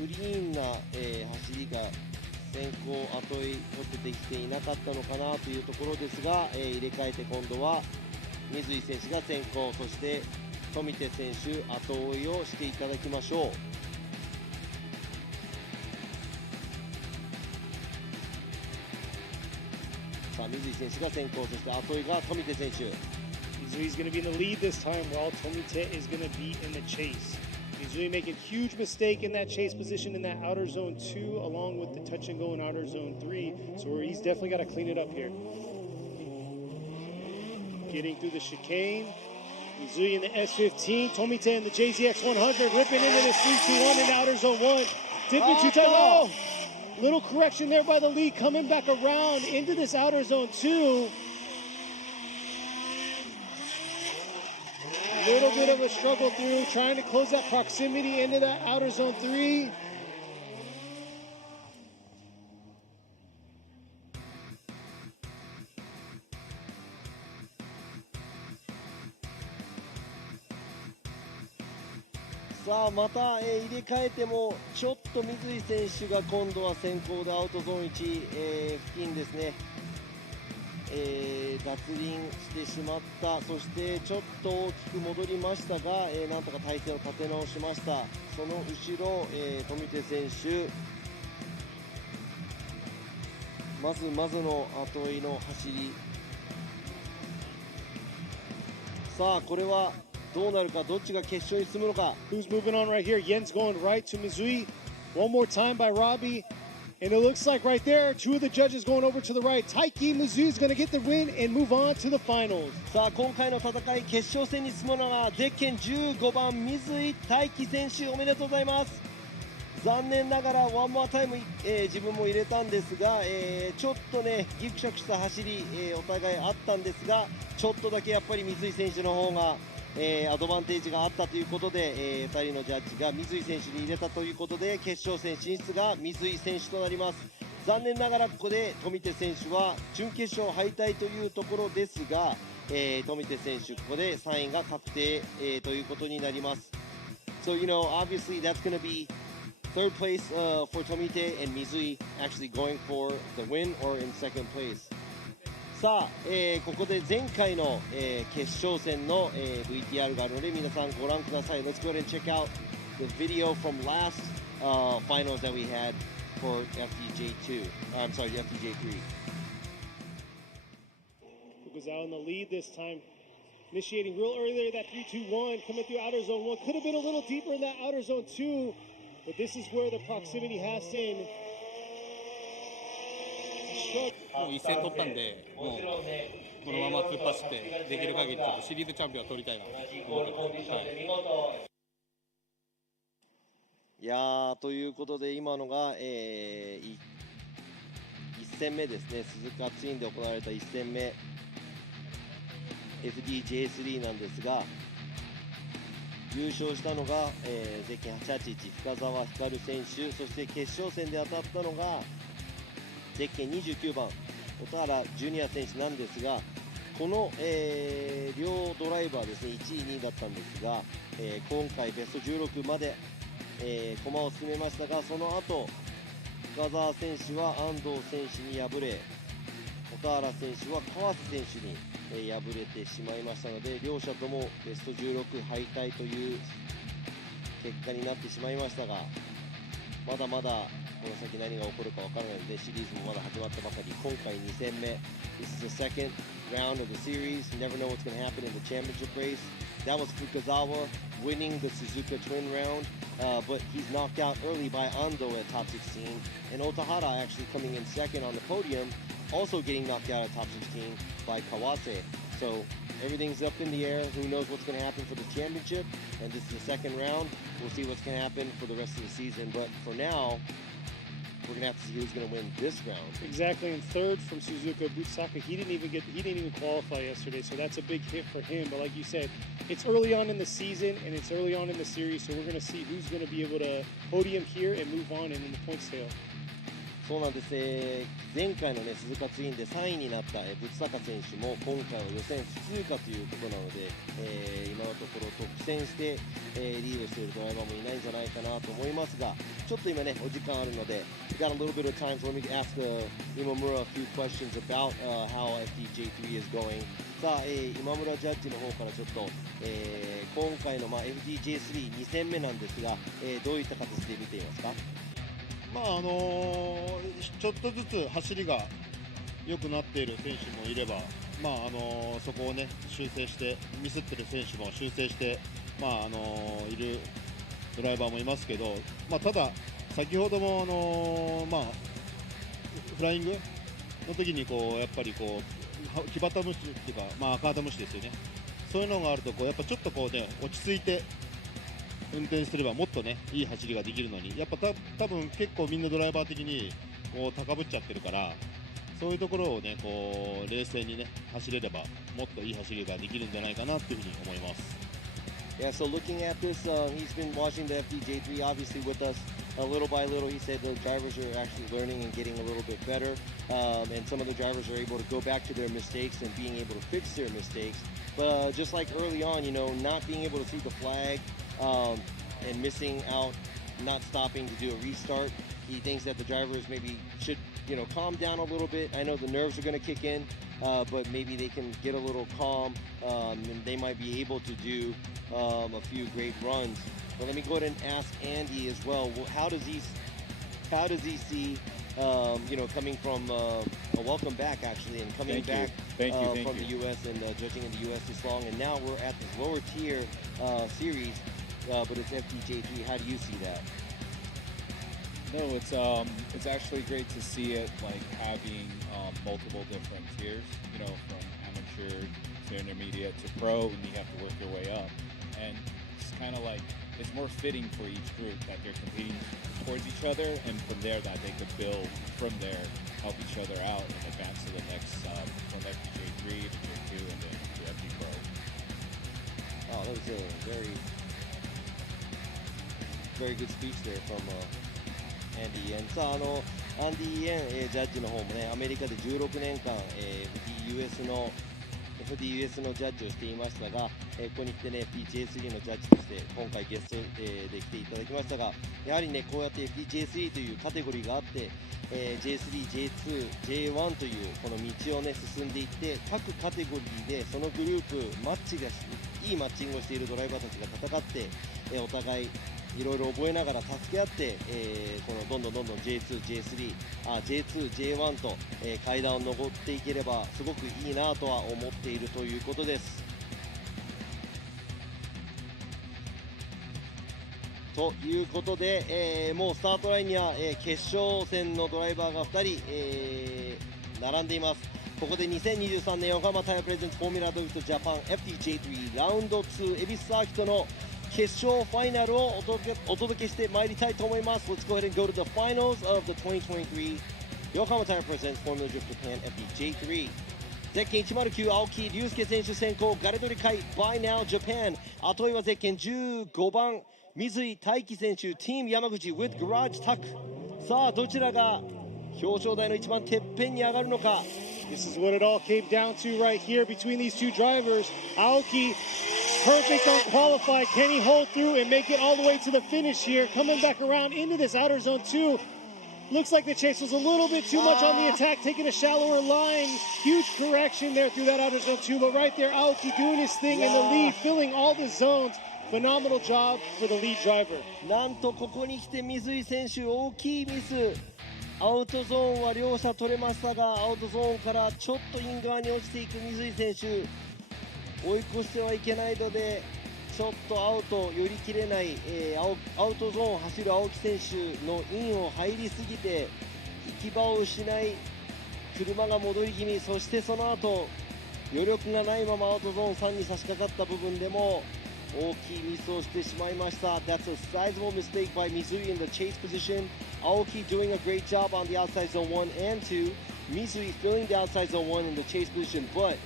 ーンな、走りが先行後追い持ってできていなかったのかなというところですが、入れ替えて今度は水井選手が先行、そして富手選手後追いをしていただきましょう。さあ水井選手が先行、そして後追いが富手選手。Mizui's going to be in the lead this time, while Tomite is going to be in the chase. Mizui making a huge mistake in that chase position in that outer zone 2, along with the touch and go in outer zone 3. So he's definitely got to clean it up here. Getting through the chicane. Mizui in the S15, Tomite in the JZX100, ripping into this 3-2-1 in outer zone 1. Dipping two times. Oh! Little correction there by the lead, coming back around into this outer zone 2. Little bit of a struggle through, trying to close that proximity into that outer zone 3.さあまた、入れ替えてもちょっと水井選手が今度は先行でアウトゾーン1、付近ですね、脱輪してしまった。そしてちょっと大きく戻りましたが、なんとか体勢を立て直しました。その後ろ、富手選手まずまずの後追いの走り。さあこれはどうなるか、どっちが決勝に進むのか。 Who's moving on right here? Yen's going right to Mizui. One more time by Robbie. And it looks like right there, two of the judges going over to the right. Taiki Mizui's going to get the win and move on to the finals. さあ今回の戦い、決勝戦に進むのはゼッケン15番水井大輝選手、おめでとうございます。残念ながらワンモアタイム、自分も入れたんですが、ちょっとねギクシャクした走り、お互いあったんですが、ちょっとだけやっぱり水井選手の方がアドバンテージがあったということで、2人のジャッジが水井選手に入れたということで、決勝戦進出が水井選手となります。残念ながらここで富手選手は準決勝敗退というところですが、富手選手ここで3位が確定、ということになります。 So you know obviously that's going to be third place for Tomite and Mizui actually going for the win or in second place. さあ、ここで前回の、決勝戦の、VTR があるので皆さんご覧ください。 Let's go ahead and check out the video from last finals that we had for FDJ2. I'm sorry, FDJ3. Fukuzawa in the lead this time. Initiating real early there, that 3-2-1 coming through outer zone 1. Could have been a little deeper in that outer zone 2, but this is where the proximity has in. もう一戦取ったんで、もうこのまま突っ走ってできる限りちょっとシリーズチャンピオンを取りたいなと思ってます。はい、いやーということで今のが、1戦目ですね。鈴鹿ツインで行われた1戦目 FDJ3 なんですが、優勝したのが、ゼッケン881深澤光選手、そして決勝戦で当たったのがゼッケン29番小原ジュニア選手なんですが、この、両ドライバーですね、1位2位だったんですが、今回ベスト16まで、駒を進めましたが、その後深澤選手は安藤選手に敗れ、小原選手は川瀬選手に、敗れてしまいましたので、両者ともベスト16敗退という結果になってしまいましたが、まだまだこの先何が起こるかわからないので、シリーズもまだ始まったばかり。今回2戦目 This is the second round of the series. You never know what's going to happen in the championship race. That was Fukuzawa winning the Suzuka twin round, but he's knocked out early by Ando at top 16, and Otahara actually coming in second on the podium, also getting knocked out at top 16 by Kawase. So everything's up in the air. Who knows what's going to happen for the championship? And this is the second round. We'll see what's going to happen for the rest of the season. But for now, we're going to have to see who's going to win this round. Exactly, and third from Suzuka Butsaka. He didn't even qualify yesterday, so that's a big hit for him. But like you said, it's early on in the season and it's early on in the series, so we're going to see who's going to be able to podium here and move on in the points tail. そうなんです、前回の、ね、鈴鹿ツインで3位になった、仏坂選手も今回は予選不通過ということなので、今のところ特選して、リードしているドライバーもいないんじゃないかなと思いますが、ちょっと今ねお時間あるので we got a little bit of time, so let me ask Imamura a few questions about how FDJ3 is going. さあ、今村ジャッジの方からちょっと、今回の、FDJ32 戦目なんですが、どういった形で見ていますか？ちょっとずつ走りが良くなっている選手もいれば、そこをね修正してミスってる選手も修正して、いるドライバーもいますけど、ただ先ほどもフライングの時にやっぱり木旗虫っていうか赤旗虫ですよね。そういうのがあるとやっぱちょっと落ち着いて運転すればもっとねいい走りができるのに、やっぱ多分結構みんなドライバー的に高ぶっちゃってるから、そういうところをね冷静にね走れればもっといい走りができるんじゃないかなっていうふうに思います。Yeah, so looking at this, he's been watching the FDJ3 obviously with us little by little. He said the drivers are actually learning and getting a little bit better, and some of the drivers are able to go back to their mistakes and being able to fix their mistakes. But just like early on, not being able to see the flag and missing out, not stopping to do a restart, he thinks that the drivers maybe should, calm down a little bit. I know the nerves are going to kick in, but maybe they can get a little calm, and they might be able to do a few great runs. But let me go ahead and ask Andy as well. How does he see, coming from welcome back actually, and coming back from the U.S. and judging in the U.S. this long, and now we're at this lower tier series, but it's FDJ3. How do you see that? No, it's actually great to see it like having multiple different tiers, from amateur to intermediate to pro, and you have to work your way up. And it's kind of like it's more fitting for each group that they're competing towards each other, and from there that they could build from there, help each other out, and advance to the next from FDJ3 to J2 and then to FD Pro. Oh, that was a very, very good speech there fromアンディ・イエン。さあ、アンディ・イエン、ジャッジの方もね、アメリカで16年間、FDUS のジャッジをしていましたが、ここに来てね、FDJ3 のジャッジとして今回ゲストで来ていただきましたが、やはりね、こうやって FDJ3 というカテゴリーがあって、J3、J2、J1 というこの道をね、進んでいって、各カテゴリーでそのグループ、いいマッチングをしているドライバーたちが戦って、お互いいろいろ覚えながら助け合って、このどんどん J2、J3、J2、J1 と、階段を上っていければすごくいいなとは思っているということです。ということで、もうスタートラインには、決勝戦のドライバーが2人、並んでいます。ここで2023年横浜タイヤプレゼンツフォーミュラドリフトジャパン FDJ3 ラウンド2恵比寿サーキットの決勝ファイナルをお届けしてまいりたいと思います。Let's go ahead and go to the finals of the 2023 Yokohama Tire Presents Formula Drift Japan FDJ3。ゼッケン109青木隆介選手先行ガレドリ会 By Now Japan。後追いはゼッケン15番水井大輝選手 Team 山口 with Garage Tuck。さあどちらが表彰台の一番てっぺんに上がるのか。This is what it all came down to right here between these two drivers. Aoki, perfect on qualified. Can he hold through and make it all the way to the finish here? Coming back around into this outer zone 2. Looks like the chase was a little bit too much on the attack, taking a shallower line. Huge correction there through that outer zone 2. But right there, Aoki doing his thing in the lead, filling all the zones. Phenomenal job for the lead driver. なんとここに来て水井選手大きいミス。アウトゾーンは両者取れましたが、アウトゾーンからちょっとイン側に落ちていく水井選手、追い越してはいけないのでちょっとアウト寄り切れない、アウトゾーンを走る青木選手のインを入りすぎて行き場を失い車が戻り気味、そしてその後余力がないままアウトゾーン3に差し掛かった部分でも大きいミスをしてしまいました。 That's a sizable mistake by Mizui in the chase position. Aoki doing a great job on the outside zone 1 and 2. Mizui filling the outside zone 1 in the chase position, but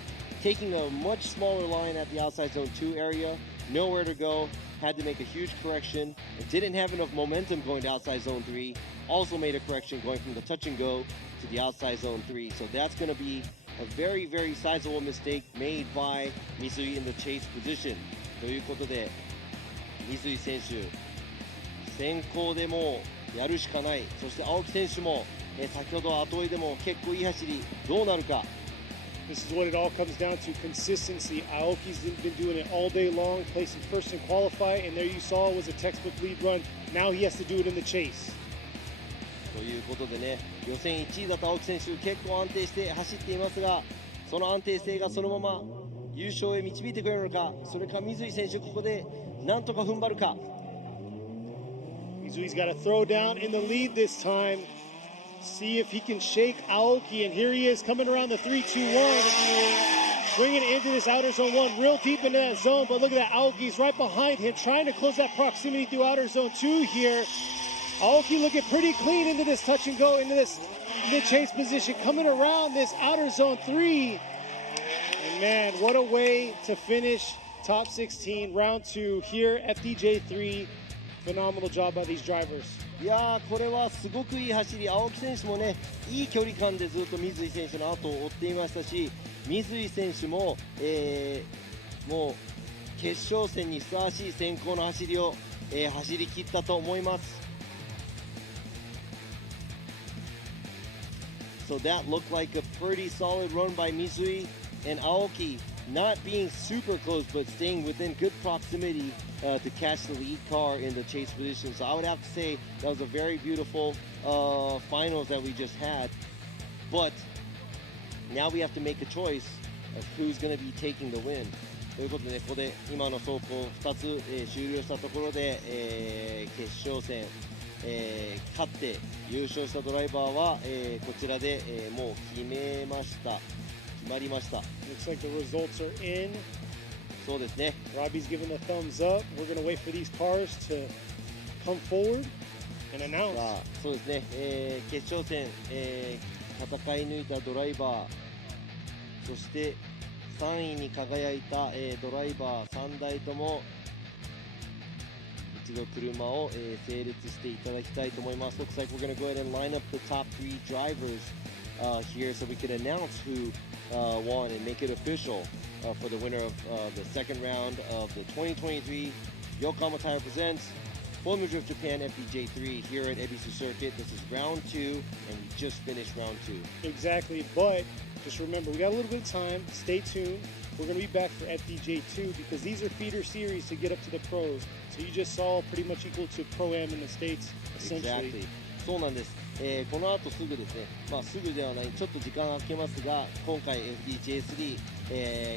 taking a much smaller line at the outside zone 2 area. Nowhere to go. Had to make a huge correction. It didn't have enough momentum going to outside zone 3. Also made a correction going from the touch and go to the outside zone 3. So that's going to be a very, very sizable mistake made by Mizui in the chase position. ということで水井選手先行でもうやるしかない。そして青木選手も、先ほど後追いでも結構いい走り、どうなるか。 This is what it all comes down to, consistency. Aoki's been doing it all day long, placing first in qualify, and there you saw was a textbook lead run. Now he has to do it in the chase. ということでね、予選1位だった青木選手結構安定して走っていますが、その安定性がそのまま優勝へ導いてくれるのか、それか水井選手ここでなんとか踏ん張るか。 Mizui's got to throw down in the lead this time. See if he can shake Aoki, and here he is coming around the 3-2-1. bringing it into this outer zone 1, real deep into that zone. But look at that, Aoki's right behind him, trying to close that proximity through outer zone 2 here. Aoki looking pretty clean into this touch and go, into this mid-chase position, coming around this outer zone 3. And man, what a way to finish top 16, round 2 here, FDJ3. Phenomenal job by these drivers. いやー、これはすごくいい走り、青木選手もね、いい距離感でずっと水井選手の後を追っていましたし、水井選手も、もう決勝戦にふさわしい先行の走りを、走り切ったと思います。So that looked like a pretty solid run by Mizui and Aoki, not being super close, but staying within good proximity to catch the lead car in the chase position. So I would have to say that was a very beautiful finals that we just had. But now we have to make a choice of who's going to be taking the win. ということで、ここで今の走行2つ、終了したところで、決勝戦、勝って優勝したドライバーは、こちらで、もう決まりました。Looks like the results are in. そうですね。Robbie's giving the thumbs up. We're going to wait for these cars to come forward and announce. さあ、そうですね。決勝戦、戦い抜いたドライバー、そして3位に輝いた、ドライバー3台とも一度車を、整列していただきたいと思います。Looks like we're going to go ahead and line up the top 3 drivers here so we can announce who won and make it official for the winner of the second round of the 2023 Yokohama Tire Presents Podium Drift Japan FDJ3 here at Ebisu Circuit. This is round 2, and we just finished round 2. Exactly, but just remember, we got a little bit of time. Stay tuned. We're going to be back for FDJ2 because these are feeder series to get up to the pros. So you just saw pretty much equal to Pro-Am in the States, essentially. Exactly. そうなんです。この後すぐですね、すぐではない、ちょっと時間が空けますが、今回 FDJ3、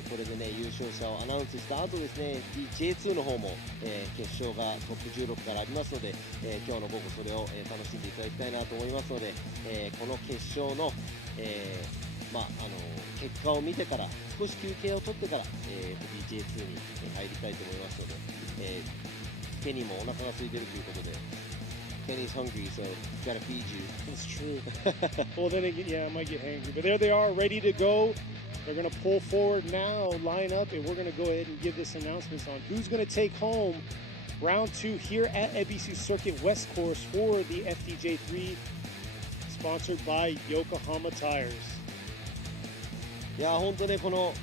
これでね、優勝者をアナウンスした後ですね、FDJ2 の方も、決勝がトップ16からありますので、今日の午後それを、楽しんでいただきたいなと思いますので、この決勝の、結果を見てから少し休憩を取ってから、FDJ2 に入りたいと思いますので、ケニーもお腹が空いているということで、Kenny's hungry, so gotta feed you. That's true. Well, then again, yeah, I might get hangry. But there they are, ready to go. They're going to pull forward now, line up, and we're going to go ahead and give this announcements on who's going to take home round 2 here at Ebisu Circuit West Course for the FDJ3, sponsored by Yokohama Tires. いや本当ね、この、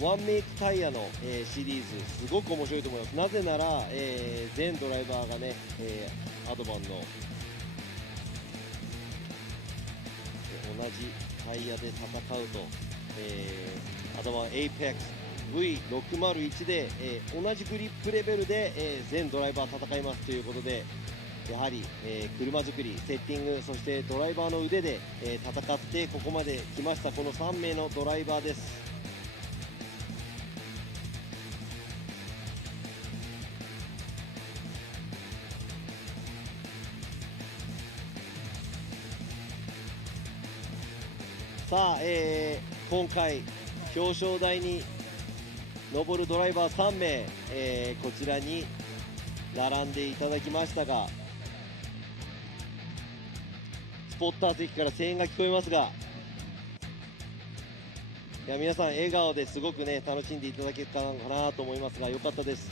ワンメイクタイヤの、シリーズすごく面白いと思います。なぜなら、全ドライバーがね、アドバンの、同じタイヤで戦うと、アドバン APEX V601 で、同じグリップレベルで、全ドライバー戦いますということで、やはり、車作り、セッティング、そしてドライバーの腕で、戦ってここまで来ましたこの3名のドライバーです。さあ、今回表彰台に上るドライバー3名、こちらに並んでいただきましたが、スポッター席から声援が聞こえますが、いや皆さん笑顔ですごくね楽しんでいただけたのかなと思いますが、良かったです。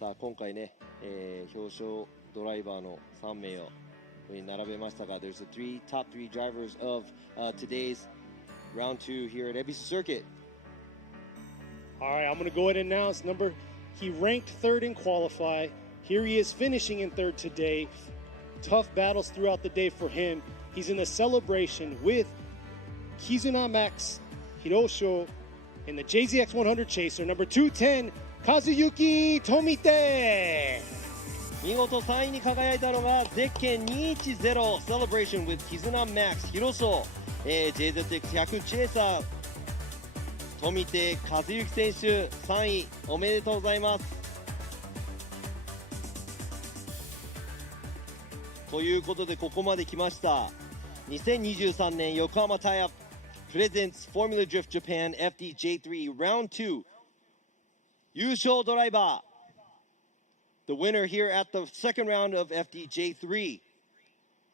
さあ今回ね、表彰ドライバーの3名を並べましたが、There's the top three drivers of today's round 2 here at Ebisu Circuit. All right, I'm going to go ahead and announce he ranked 3rd in qualify. Here he is finishing in 3rd today. Tough battles throughout the day for him. He's in the celebration with Kizuna Max Hirosho in the JZX 100 Chaser, number 210, Kazuyuki Tomite. 見事3位に輝いたのがゼッケン210 Celebration with Kizuna Max Hirosho、JZX100 チェイサー富手和幸選手3位おめでとうございます。ということでここまで来ました。2023年横浜タイヤプレゼンツフォーミュラドリフトジャパン FDJ3 Round 2優勝ドライバー The winner here at the second round of FDJ3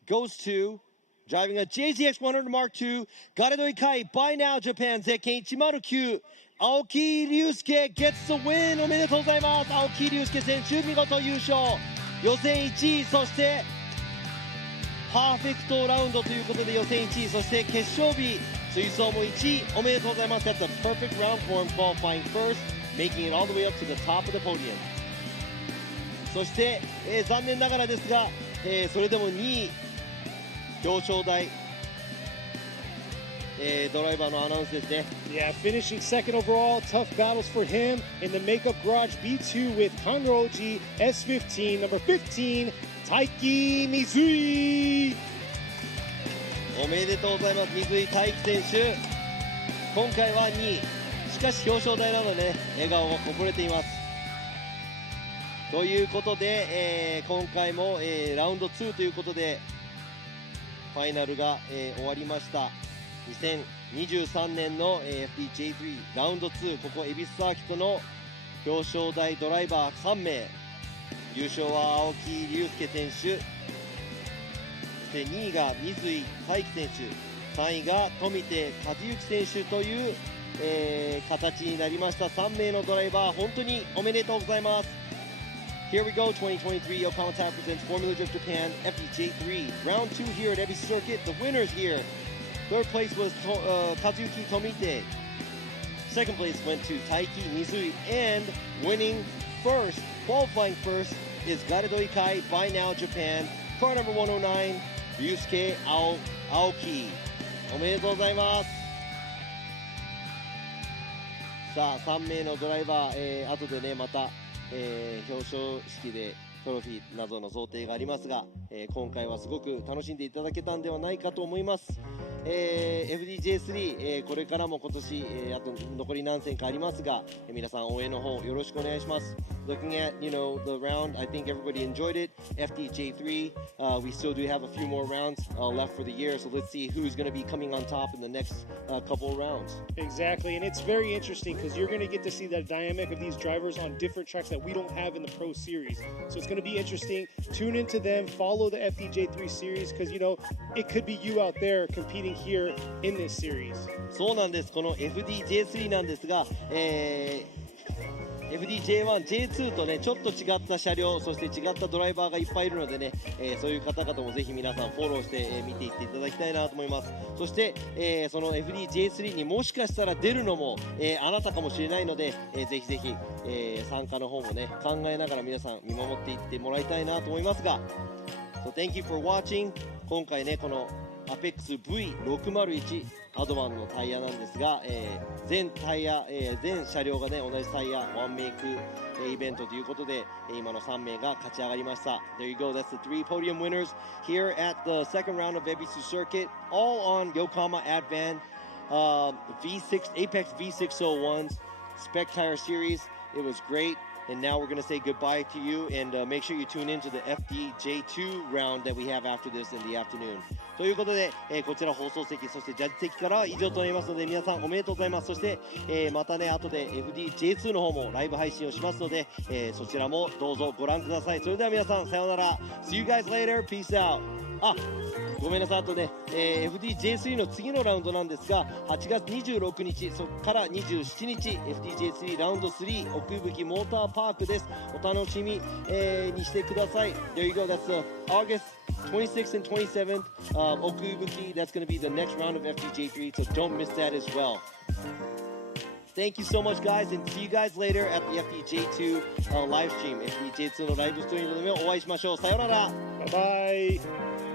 goes to driving a JZX100 Mark II ガレドイカイ By Now Japan ゼッケン109青木隆介 gets the win おめでとうございます。青木隆介選手見事優勝予選1位そしてパーフェクトラウンドということで予選1位そして決勝日追走も1位おめでとうございます。That's a perfect round for him qualifying first making it all the way up to the top of the podium そして、残念ながらですが、それでも2位表彰台、ドライバーのアナウンスですね。Yeah, finishing second overall, tough battles for him in the Makeup Garage B2 with Kanroji S15, number 15, Taiki Mizui. おめでとうございます、水井大輝選手。今回は2位。しかし表彰台なので、ね、笑顔がこぼれています。ということで、今回も、ラウンド2ということで、ファイナルが、終わりました。2023年の、FDJ3 ラウンド2、ここ恵比寿サーキットの表彰台ドライバー3名。優勝は青木隆介選手。2位が水井大輝選手3位が富手和幸選手という、形になりました。3名のドライバー本当におめでとうございます。 Here we go 2023 Yokohama Tower presents Formula Drift Japan FDJ3 Round 2 here at Ebisu Circuit. The winners here. Third place was Kazuki Tomite. Second place went to Taiki Mizui and winning first, qualifying first is Garedo Ikai by Now Japan. Car number 109ユースケ青木おめでとうございます。さあ3名のドライバー、後でねまた、表彰式でトロフィーなどの贈呈がありますが、今回はすごく楽しんでいただけたんではないかと思います。FDJ3、これからも今年、あと残り何戦かありますが、皆さん応援の方よろしくお願いします。Looking at the round, I think everybody enjoyed it. FDJ3, we still do have a few more rounds left for the year, so let's see who's going to be coming on top in the next couple of rounds. Exactly, and it's very interesting because you're going to get to see the dynamic of these drivers on different tracks that we don't have in the Pro Series. So it's going to be interesting. Tune into them, follow the FDJ3 series because, it could be you out there competing here in this series. そうなんです。この FDJ3 なんですが、FDJ1、J2 とねちょっと違った車両そして違ったドライバーがいっぱいいるのでね、そういう方々もぜひ皆さんフォローして、見ていっていただきたいなと思います。そして、その FDJ3 にもしかしたら出るのも、あなたかもしれないので、ぜひぜひ、参加の方もね考えながら皆さん見守っていってもらいたいなと思いますが、So thank you for watching。今回ねこのアペックス V601 アドバンのタイヤなんですが、全タイヤ、全車両がね同じタイヤワンメイク、イベントということで、今の3名が勝ち上がりました。There you go. That's the 3 podium winners here at the second round of Ebisu Circuit, all on Yokohama Advan V6 Apex V601s Spec Tire Series. It was great. And now we're going to say goodbye to you and make sure you tune into the FDJ2 round that we have after this in the afternoon. ということで、こちら放送席そしてジャッジ席からは以上となりますので皆さんおめでとうございます。そして、またね後で FDJ2 の方もライブ配信をしますので、そちらもどうぞご覧ください。それでは皆さんさようなら。See you guys later. Peace out. ごめんなさい。あとね、FDJ3 の次のラウンドなんですが8月26日そこから27日 FDJ3 ラウンド3奥吹モーターパークです。お楽しみ、にしてください。 There you go. That's August 26th and 27th, Okubuki. That's going to be the next round of FDJ3, so don't miss that as well. Thank you so much, guys, and see you guys later at the FDJ2 live stream. FDJ2 のライブストリームでお会いしましょう。さようなら。Bye bye.